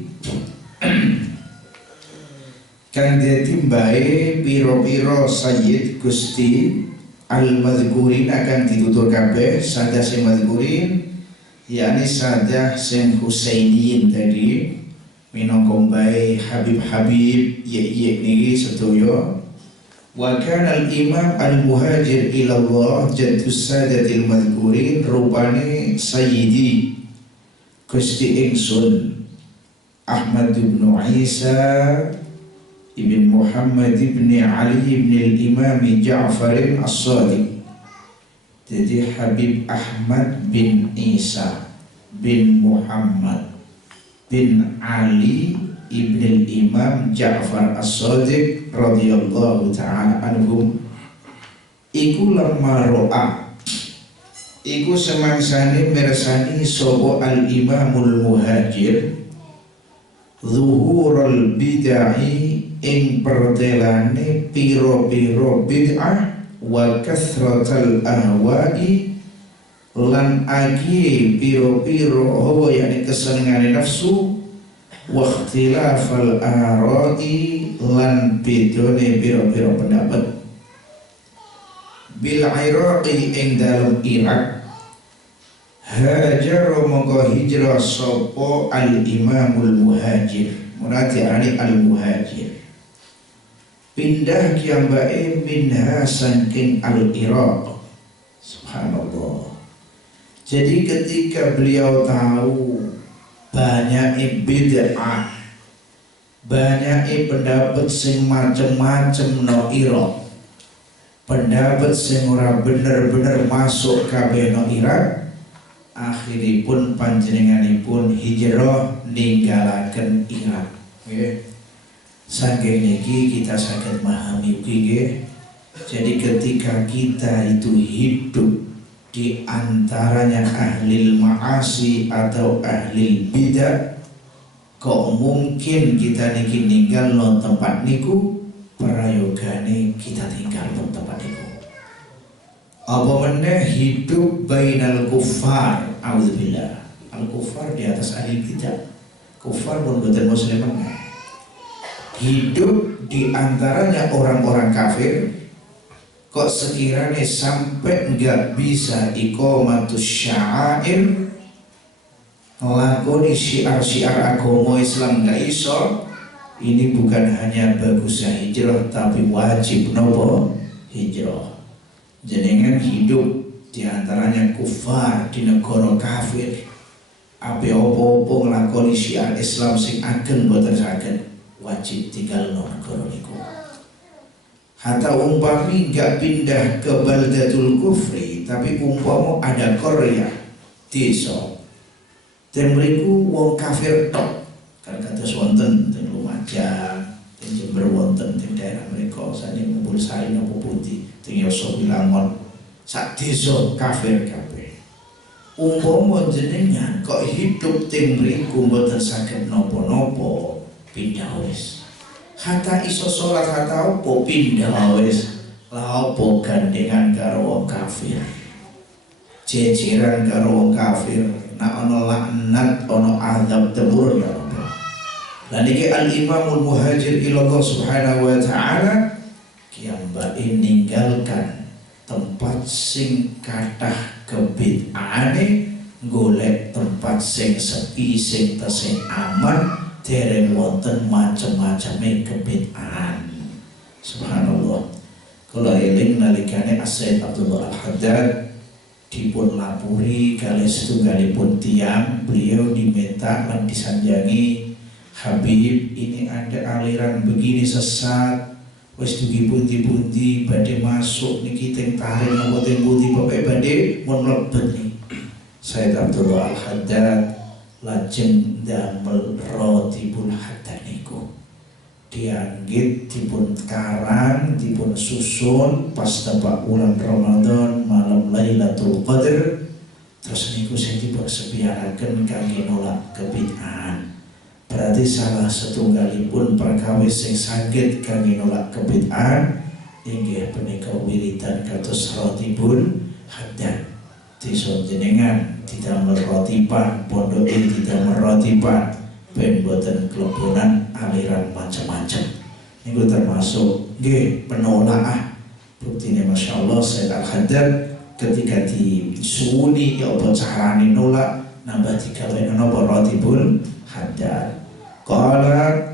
kang dadi mbae pira-pira sayyid Gusti al-madhkurin akan ditutur kabeh sadah sing madhkurin yakni sadah sing Husainiyin tadi minangka mbae Habib ye niki sedaya. Wa kana al-imam al-muhajir ila Allah jaddus sadatil madhkurin rupane sayyidi Gusti ingsun Ahmad bin Isa Ibn Muhammad ibn Ali ibn al-Imam Ja'far as-Sadiq. Jadi Habib Ahmad bin Isa bin Muhammad bin Ali ibn al-Imam Ja'far as-Sadiq radhiyallahu ta'ala anhum iku lamma ro'a iku semangsane mirsani sapa al-Imamul Muhajir zuhurul bid'ah ing pertelane piro-piro bid'ah wa kasratal ahwa'i lan agi piro-piro hawa yakni kesenengane nafsu wa ikhtilafal ara'i lan bedone piro-piro pendapat bil Iraqi ing dalem Irak hajar mongko hijrah sapa al-Imamul Muhajir murati ali al-Muhajir pindah kiambae minha saking al-Iraq. Subhanallah. Jadi ketika beliau tahu banyak bid'ah, banyak pendapat sing macem-macem no Iraq, pendapat sing ora bener-bener masuk kabeh no Irak, akhiripun panjenenganipun hijrah ninggalaken Irak. Saking niki kita saged memahami nggih. Jadi ketika kita itu hidup di antaranya ahli ma'asi atau ahli bidah, kok mungkin kita niki ninggal no tempat niku, prayogane kita tinggal no tempat niku. Apa meneh hidup bainal kufar, auzubillah. Al kufar di atas ahli bidah, kufar pun boten musliman. Hidup di antaranya orang-orang kafir, kok sekiranya sampai nggak bisa iqamatus sya'air, ngelakoni syiar-syiar agama Islam nggak iso, ini bukan hanya bagusnya hijrah tapi wajib nopo hijrah. Jenengan hidup di antaranya kufar di negara kafir, ape opo-opo ngelakoni syiar Islam sing ageng boten saged, wajib tinggal no negara niku. Hatta umpami gak pindah ke baldatul kufri, tapi umpama ada Korea desa dan mereka wong kafir tok, kan kados wonten teng Lumajang, teng Jember wonten teng daerah mereka sane ngumpul sari napa pundi, teng Yoso Bilangon sak desa kafir kabeh. Umpama jenengan kok hidup teng mriku mboten saged napa-napa, pindah wis. Hatta iso sholat hatta opo pindah wis. Lah opo gandengan karo wong kafir, jejeran karo wong kafir, nak ono laknat ono azab tebur ya Allah. Lah niki al-Imamul Muhajir ila Allah Subhanahu wa taala kiambake ninggalkan tempat sing kathah kebid'ahane, golek tempat sing sepi sing tesih aman, dereng wonten macam-macam kebid'ahan. Subhanallah. Kula eling nalikane As-Sayyid Abdullah Al-Haddad dipun lapuri kali setunggalipun tiang, beliau diminta lan disanjangi, Habib ini ada aliran begini sesat, wis dugi pundi-pundi badhe masuk niki teng tarik napa teng pundi pokoke badhe mun mlebet niki. Sayyid Abdullah Al-Haddad lajeng damel rotibul haddad niku dianggit dipun karang dipun susun pas tepak bulan Ramadan malam Lailatul Qadar, terus niku sing dipun sepiaraken kangge nolak kebid'ahan. Berarti salah setunggalipun perkawis sing saged kangge nolak kebid'ahan inggih punika wiridan kados rotibul haddad. Desa jenengan didamel rotiban, pondok ini didamel rotiban, ben boten kelebonan aliran macam-macam. Niku termasuk nggih penolak. Buktine masyaallah Sayyid Al-Haddad ketika disuwuni ya apa carane nolak, nambah digawe napa rotibul haddad. Qala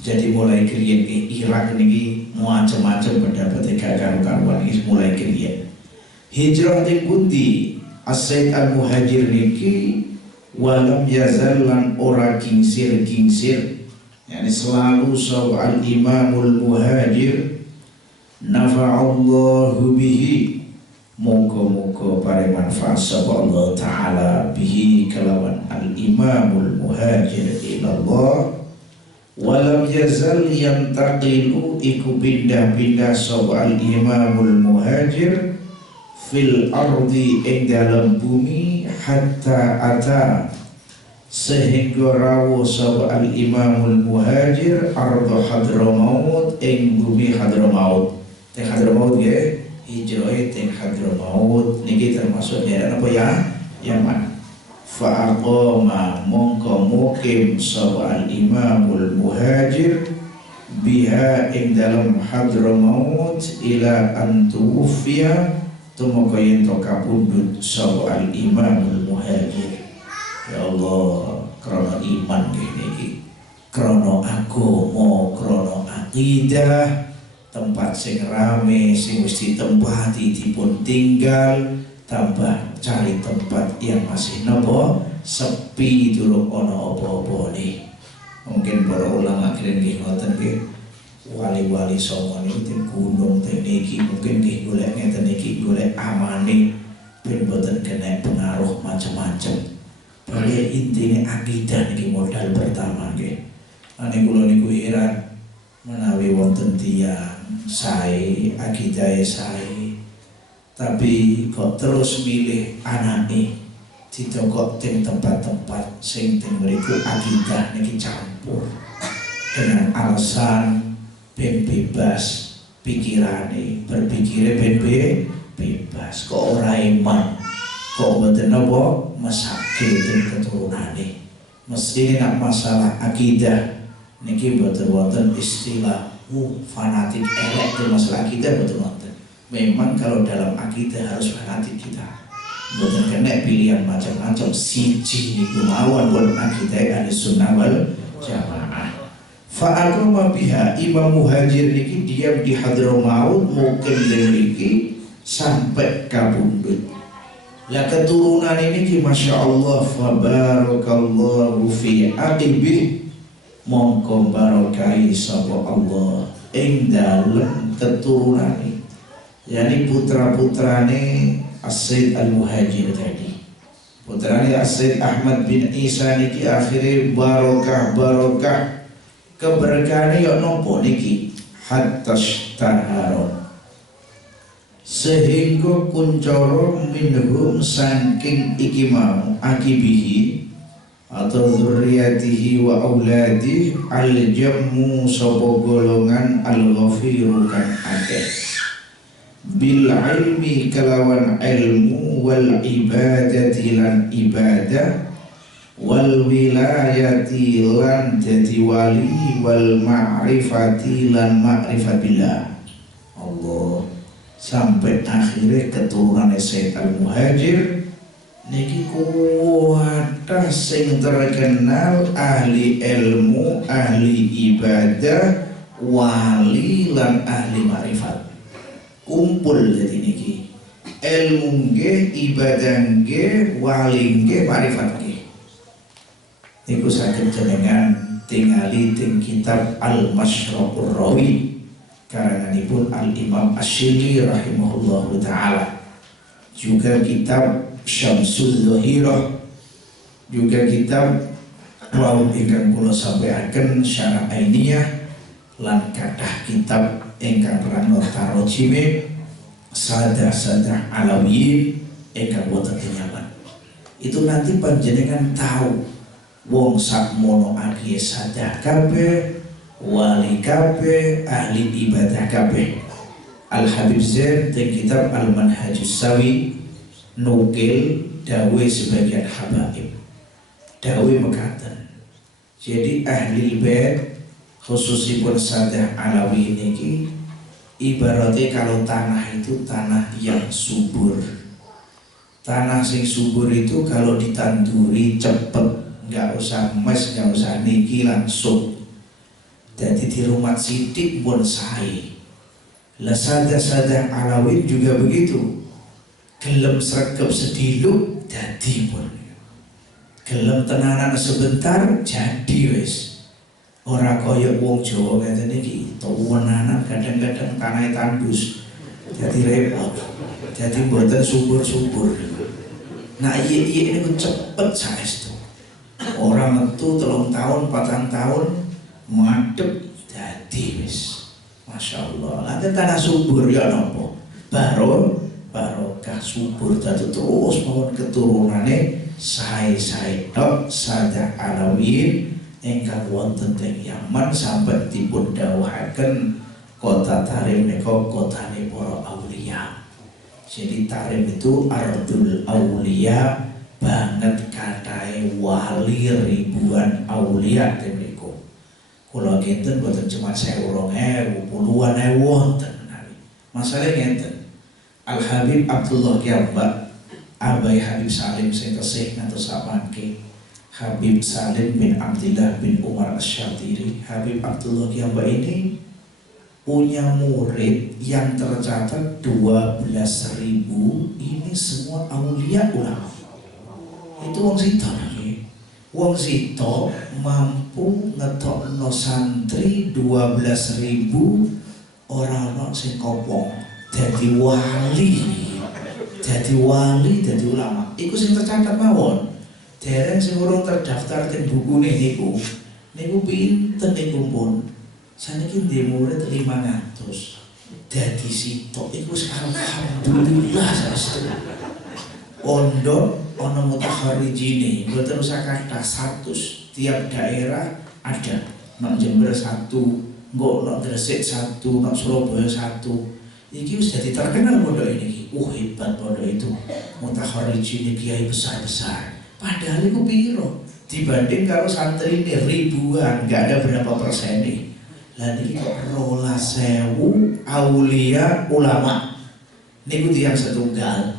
jadi mulai kriyen Irak niki macam-macam pendapat karuan iki mulai kriyen. Hijrah di pundi As-Sayyid Al-Muhajir niki walam yazal lan ora kingsir-kingsir, yani selalu sawa al-Imamul Muhajir nafa'allahu bihi, moga-moga paring manfaat sapa Allah taala bihi kelawan al-Imamul Muhajir ilallah. Walam yazal yantaqilu iku pindah-pindah sapa al-Imamul Muhajir fil ardi ing dalam bumi hatta ata sehingga rawuh sapa al Imamul Muhajir arda Hadramaut ing bumi Hadramaut. Teng Hadramaut nggih, hijrah teng Hadramaut niki termasuk daerah apa ya? Yaman. Fa aqama mongko mukim sapa al Imamul Muhajir biha ing dalam Hadramaut ila an tuwfiya tumeka yen to kapundhut sapa al-Imamul Muhajir. Ya Allah, krana iman kene iki, krana agama, krana akidah, tempat sing rame sing wis ditempati dipun tinggal, tambah cari tempat yang masih nopo sepi durung ono apa-apa nih. Mungkin para ulama kira nggih ngoten nggih, wali-wali songo niku teng gunung teng niki mungkin nggih golek ngeten iki golek amane ben boten kena pengaruh macam-macam. Padahal intine akidah niki modal pertama nggih. Ane kula niku heran menawi wonten tiyang sae akidahe sae tapi kok terus milih anake ditokok teng tempat-tempat sing teng mriku akidah niki campur dengan alasan ben bebas pikirane, berpikire ben bebas, kok ora iman, kok mboten napa mesake teng keturunane. Mesti nek masalah akidah niki mboten wonten istilah fanatik elek itu masalah akidah mboten wonten. Memang kalau dalam akidah harus fanatik kita. Mboten kena pilihan macam-macam, siji niku mawon pun akidah Ahlussunnah wal Jamaah. Fa'aqama biha Imam Muhajir niki diam di Hadramaut mungkin mriki sampai kabundut. Lah keturunan ini ki Masya Allah fabarakallahu fi aqibih, mongko barokai sapa Allah ing dalem keturunane, yani putra-putrane As-Sayyid Al-Muhajir tadi. Putrane As-Sayyid Ahmad bin Isa niki akhirnya barokah keberkahannya ya nopo niki hatta shtaharon, sehingga kuncoro minhum saking iki mau akibihi atau zurriyatihi wa auladihi al-jammu sapa golongan al-ghafiru kan akeh bil ilmi kalawan ilmu wal ibadati lan ibadah wal wilayati lan dadi wali wal ma'rifati lan ma'rifatillah Allah. Sampai akhirnya keturunan Sayyid Al-Muhajir niki kuwatah sing terkenal ahli ilmu, ahli ibadah, wali lan ahli ma'rifat. Kumpul jadi niki ilmu nggih, ibadah nggih, wali nggih, ma'rifat nggih. Niku saged jenengan tingali teng kitab Al-Masyraqur Rawi karanganipun Al-Imam Asy-Syibli rahimahullahu taala, juga kitab Syamsul Dhahirah, juga kitab wau ingkang kula sampaiaken Syarah Ainiyah lan kathah kitab ingkang rangga tarojime sadah-sadah alawiyin ingkang boten dinyaman. Itu nanti panjenengan tahu wong sakmono akeh sadah kabeh, wali kabeh, ahli ibadah kabeh. Al-Habib Zain teng kitab Al-Manhajus Sawi nukil dawe sebagian habaib, dawe mekaten. Jadi ahli bait khususipun sadah alawi niki ibaratnya kalau tanah itu tanah yang subur. Tanah sing subur itu kalau ditanduri cepet, nggak usah mes, nggak usah niki, langsung. Jadi di rumah sidik pun sae. Lah sadah-sadah alawin juga begitu. Gelem sregep sediluk dadi pun. Gelem tenanan sebentar jadi wis. Ora kaya wong Jawa ngeten iki, tuwenanan kadang-kadang tanah tandus. Jadi repot. Jadi mboten subur-subur. Nah iya ini cepet saestu. Orang metu 3 tahun, 4 tahun madhep dadi wis. Masya Allah. Nanti tanah subur ya nopo? Barokah subur dadi terus mawon keturunane sae-sae tok sadah alawin ingkang wonten teng Yaman sampai dipun dawuhaken kota Tarim menika kotane para aulia. Jadi Tarim itu ardul aulia banget, katae wali ribuan aulia teng mriku. Kula kinten boten cuma 1.000, puluhan ewu wonten menawi. Masalahe ngenten. Al-Habib Abdullah Gyambak, Abai Habib Salim sing tesih ngantos samangke. Habib Salim bin Abdillah bin Umar Asy-Syatiri. Habib Abdullah Gyambak ini punya murid yang tercatat 12.000, ini semua aulia ulama. Itu wong sito lagi. Wong sito mampu ngetokno santri 12.000 orang sing kopong jadi wali, jadi ulama. Iku sing tercatat mawon. Dereng sing urung terdaftar teng bukune niku pinten niku pun. Saniki ndek murid 500. Dadi sitok iku alhamdulillah saestu. Pondok ana mutakharijine, mboten usah kathah 100 tiap daerah ada. Nang Jember 1, engko nang Gresik 1, nang Surabaya 1. Iki wis dadi terkenal pondok ini. Hebat pondok itu. Mutakharijine kiai besar-besar. Padahal iku piro? Dibanding kalau santri ini ribuan, nggak ada berapa persen nih. Lah niki kok 12.000 aulia ulama. Niku tiyang setunggal.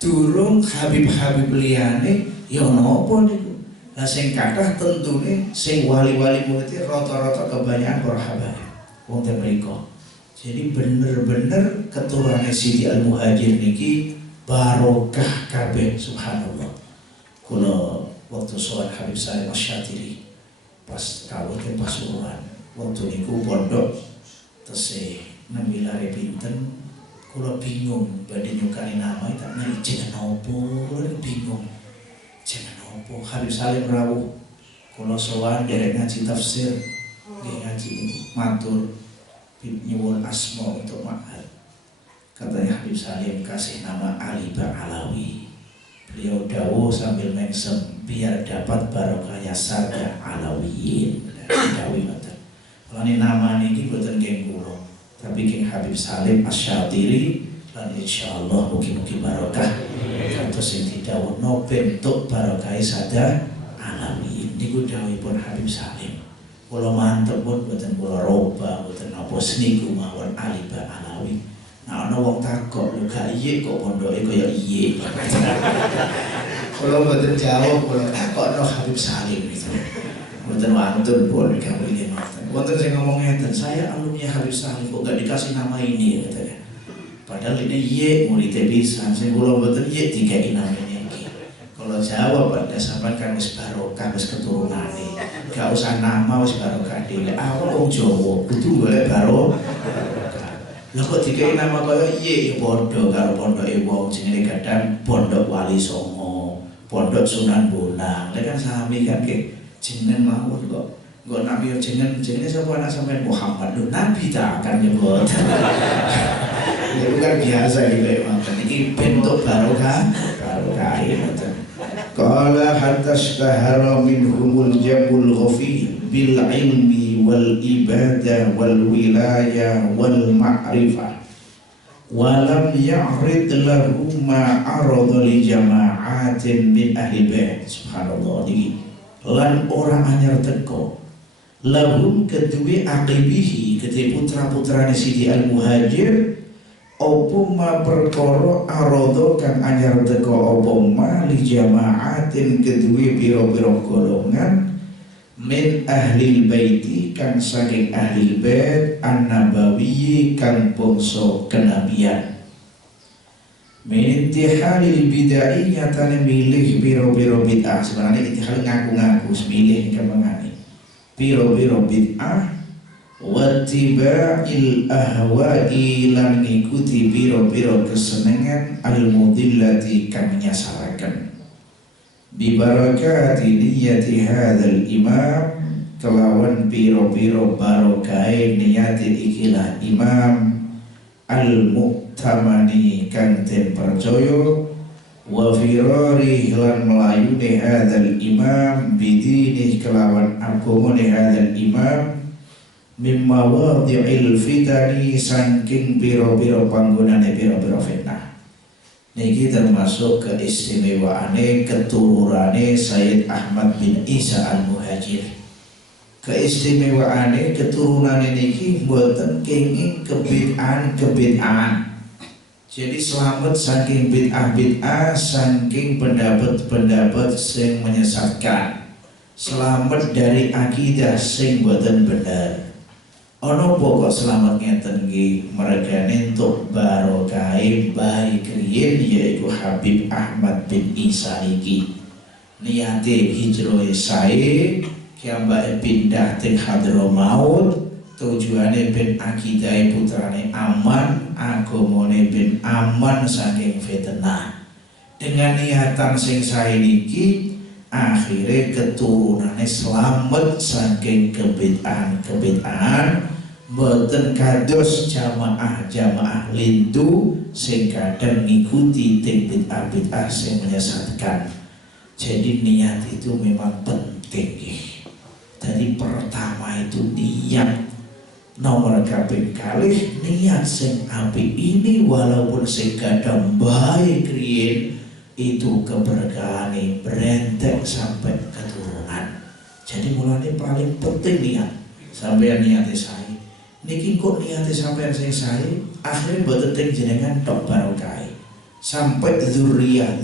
Durung Habib-habib liyane ya napa niku. Lah sing kathah tentune sing wali-wali murid rata-rata kebanyakan para habaib. Wong ten mriko. Jadi bener-bener keturunane Siti Al-Muhajir niki barokah kabeh subhanallah. Kula waktu soal Habib Salim Asy-Syadzili pas kawin ke Pasuruan, waktu niku pondok tesih nembilare pinten, kula bingung badhe nyukani nama tak nari jeneng nopo, kula bingung jeneng nopo. Habib Salim rawuh kula sowan derek ngaji tafsir, nggih ngaji matur nyuwun asma untuk ma'had. Katanya Habib Salim kasih nama Ali Ba'alawi. Beliau dawuh sambil mengsem biar dapat barokahnya saja alawiyin. Dawuh ngoten. Lan nama niki boten nggih kula, tapi King Habib Salim Asy-Syadzili lan insyaallah mugi-mugi barokah. Kados sing didhawuhno bentuk barokah saja alawiyin niku dawuhipun Habib Salim. Kula mantep pun boten kula roba, boten napa seniku mawon Ali Ba'alawi. Nah, ana wong takok lho gak iye kok pondoke kaya iye. Kula mboten jawab, kula takokno Habib Salim itu. Mboten wantun pun kawin ngoten. Wonten sing ngomong ngeten, saya alumni Habib Salim kok gak dikasih nama ini katanya. Padahal ini iye muridé pisan, sing kula mboten iye dikeki namine iki. Kalau jawab pada sampean kan wis barokah wis keturunane. Gak usah nama wis barokah dhewe. Awak wong Jawa kudu golek barokah. Lah kok dikei nama kaya iye ya padha karo pondoke wong jenenge kadang Pondok Wali Songo, Pondok Sunan Bonang. Lha kan sami kan ke jeneng mawon kok. Nggo nami jenenge sapa anak sampean Muhammad lho nabi tak akan nyebut. Ya bukan biasa iki mawon. Iki bentuk barokah ngoten. Qala hatta ishtahara minhumul jabul ghafir bil ilmi wal ibadah wal wilayah wal ma'rifah walam ya'rid lahu ma arada li jama'atin min ahli bait. Subhanallah niki lan ora anyar teko lahum kedue aqibihi kedue putra-putrane Siti Al-Muhajir opo ma perkara arada kang anyar teko opo ma li jama'atin kedue pira-pira golongan min ahli baiti kang saking ahli bait an-nabawi kang bangsa kenabian min intihalil bid'ah nyatane milih pira-pira bid'ah. Sebenarnya intihal ngaku-ngaku milih kemangane pira-pira bid'ah wa tiba'il ahwa'i lan ngikuti pira-pira kesenengan al-mudillati kang nyasaraken bibarakati niyati hadzal imam kelawan piro-piro barokai niyati ikilah imam al-mu'tamani kang den percaya wa firari lan melayune hadzal imam bidini kelawan agama hadzal imam mimma wadhi'il fitani saking piro-piro panggonane piro-piro fitnah. Niki termasuk keistimewaane keturunane Sayyid Ahmad bin Isa Al-Muhajir. Keistimewaane keturunane niki mboten kenging kebid'ahan. Jadi selamat saking bid'ah saking pendapat-pendapat sing menyesatkan. Selamat dari akidah sing mboten bener. Ono pokok selamat ngeten nggih mergane entuk barokah baik riyen yaiku Habib Ahmad bin Isa iki. Niate hijrah sae kiambake pindah teng Hadramaut, tujuane ben akidah putrane aman, agamane ben aman saking fitnah. Dengan niatan sing sae niki akhirnya keturunannya selamat saking kebid'ahan boten kados jamaah lindu sing kadang ngikuti teng bid'ah sing menyesatkan. Jadi niat itu memang penting. Jadi pertama itu niat, nomor kaping kalih niat sing apik ini walaupun sing kadang baik riyen itu keberkahan berentek sampai keturunan. Jadi mulanya paling penting niat. Sampai niatnya saya niki kok niatnya sampai saya akhirnya boten teng jenengan tok barokah sampai zuriyah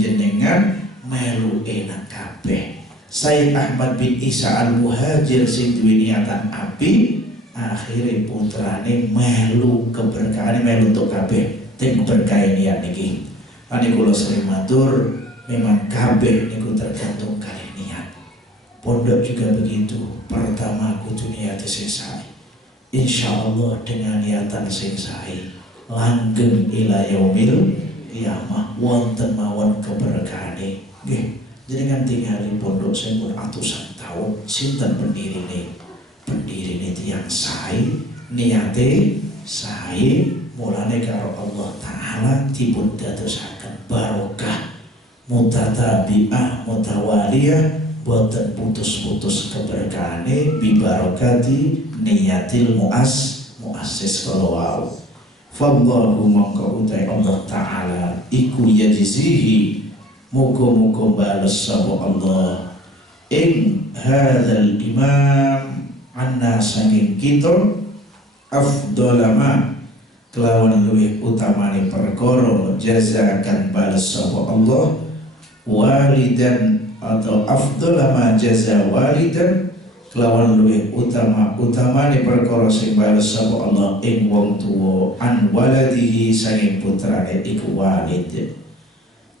jenengan melu enak kabeh. Sayyid Ahmad bin Isa Al-Muhajir sing duwe niatan api akhirnya putrane melu keberkahan melu untuk kabeh teng berkah niat niki. Ani kula sering matur memang kabeh niku tergantung kali niat. Pondok juga begitu. Pertama kudu niat sing sae. Insyaallah dengan niatan sing sae langgeng ila yaumil qiyamah wonten mawon keberkahane. Nggih, jenengan tinggal di pondok sing pun atusan tahun sinten pendirine tiyang sae niate sae mulane karo Allah Ta'ala dipun dadosaken barokah mutatabi'ah mutawaliyah boten putus-putus keberkahane bi barokati niyatil muassis kalau fallahu mongko utai Allah Ta'ala iku yajzihi muga-muga bales sapa Allah ing hadzal imam anna saking kita afdalama kelawan luwih utamane perkara jazakan bales sapa Allah walidan atau afdalama jaza walidan kelawan luwih utamane perkara sing bales sapa Allah ing wong tuwa an waladihi saking putrane iku walid.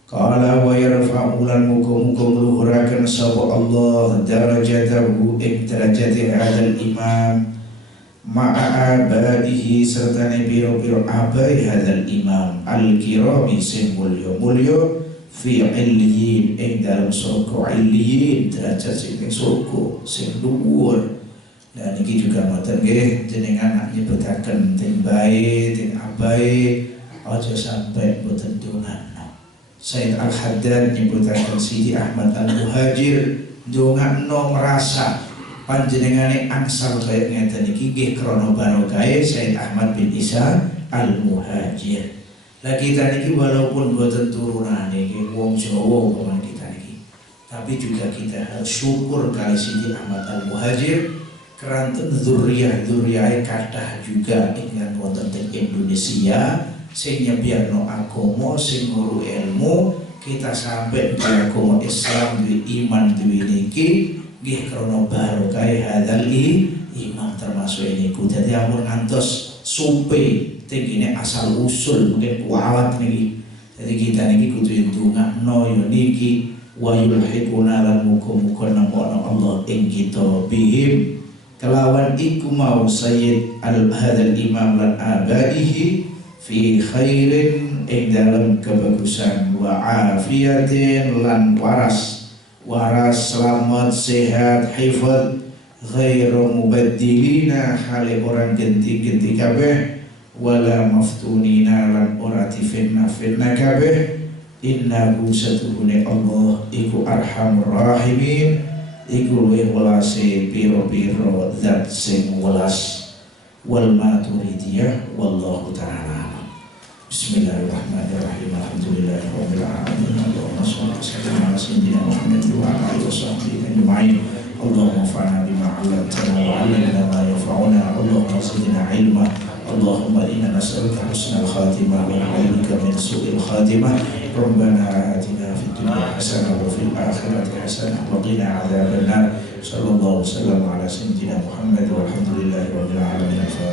Qala wa yarfa'u lan muga-muga ngluhuraken sapa Allah darajatahu ing derajate hadzal imam ma'a abadihi serta biro-biro abai hadzal imam al-kirami sing mulya fi illiyin ing dalam surga illiyin derajat sing surga sing dhuwur. Dan iki juga ngoten nggih jenengan nyebutaken teng bae teng abai aja sampai boten dongan. Sayyid Al-Haddad nyebutaken Sidi Ahmad Al-Muhajir dongakno merasa panjenengane angsal kaya ngeten iki nggih krana barokah Sayyid Ahmad bin Isa Al-Muhajir. Lah kita niki walaupun boten turunane nggih wong Jawa umpama kita niki, tapi juga kita harus syukur kali Sidi Ahmad Al-Muhajir keranten zuriyah kathah juga ingkang wonten teng Indonesia sing nyebiyakno agama sing nguru ilmu kita sampai di agama Islam di iman di niki nggih krana barokah hadzal imam termasuk ini ku dadi ampun ngantos supe tingine asal usul mungkin kualat niki. Jadi kita niki kudu ndongakno yo niki wa yulhiquna lan muga-muga nampa Allah ing kita bihim kelawan iku mau Sayyid hadzal imam lan abaihi fi khairin ing dalam kebagusan wa afiatin lan waras selamat sehat hifad ghairu mubaddilina hale orang genti kabeh wala maftunina lan ora tifitnah kabeh innahu satuhune Allah iku arhamur rahimin iku luwih welase piro-piro zat sing welas wal maturidiyah wallahu ta'ala. Bismillahirrahmanirrahim. Alhamdulillahirabbil alamin. Allahumma shalli ala sayyidina Muhammad wa ala alihi washabbihi ajma'in. Allahumma fa'alna bima 'allamtana wa 'allimna ma yanfa'una. Allahumma zidna 'ilma. Allahumma inna nas'aluka husnal khatimah wa na'udzubika min su'il khatimah. Rabbana atina fid dunya hasanah wa fil akhirati hasanah wa qina 'adzabannar. Sallallahu wasallam ala sayyidina Muhammad walhamdulillahi rabbil alamin.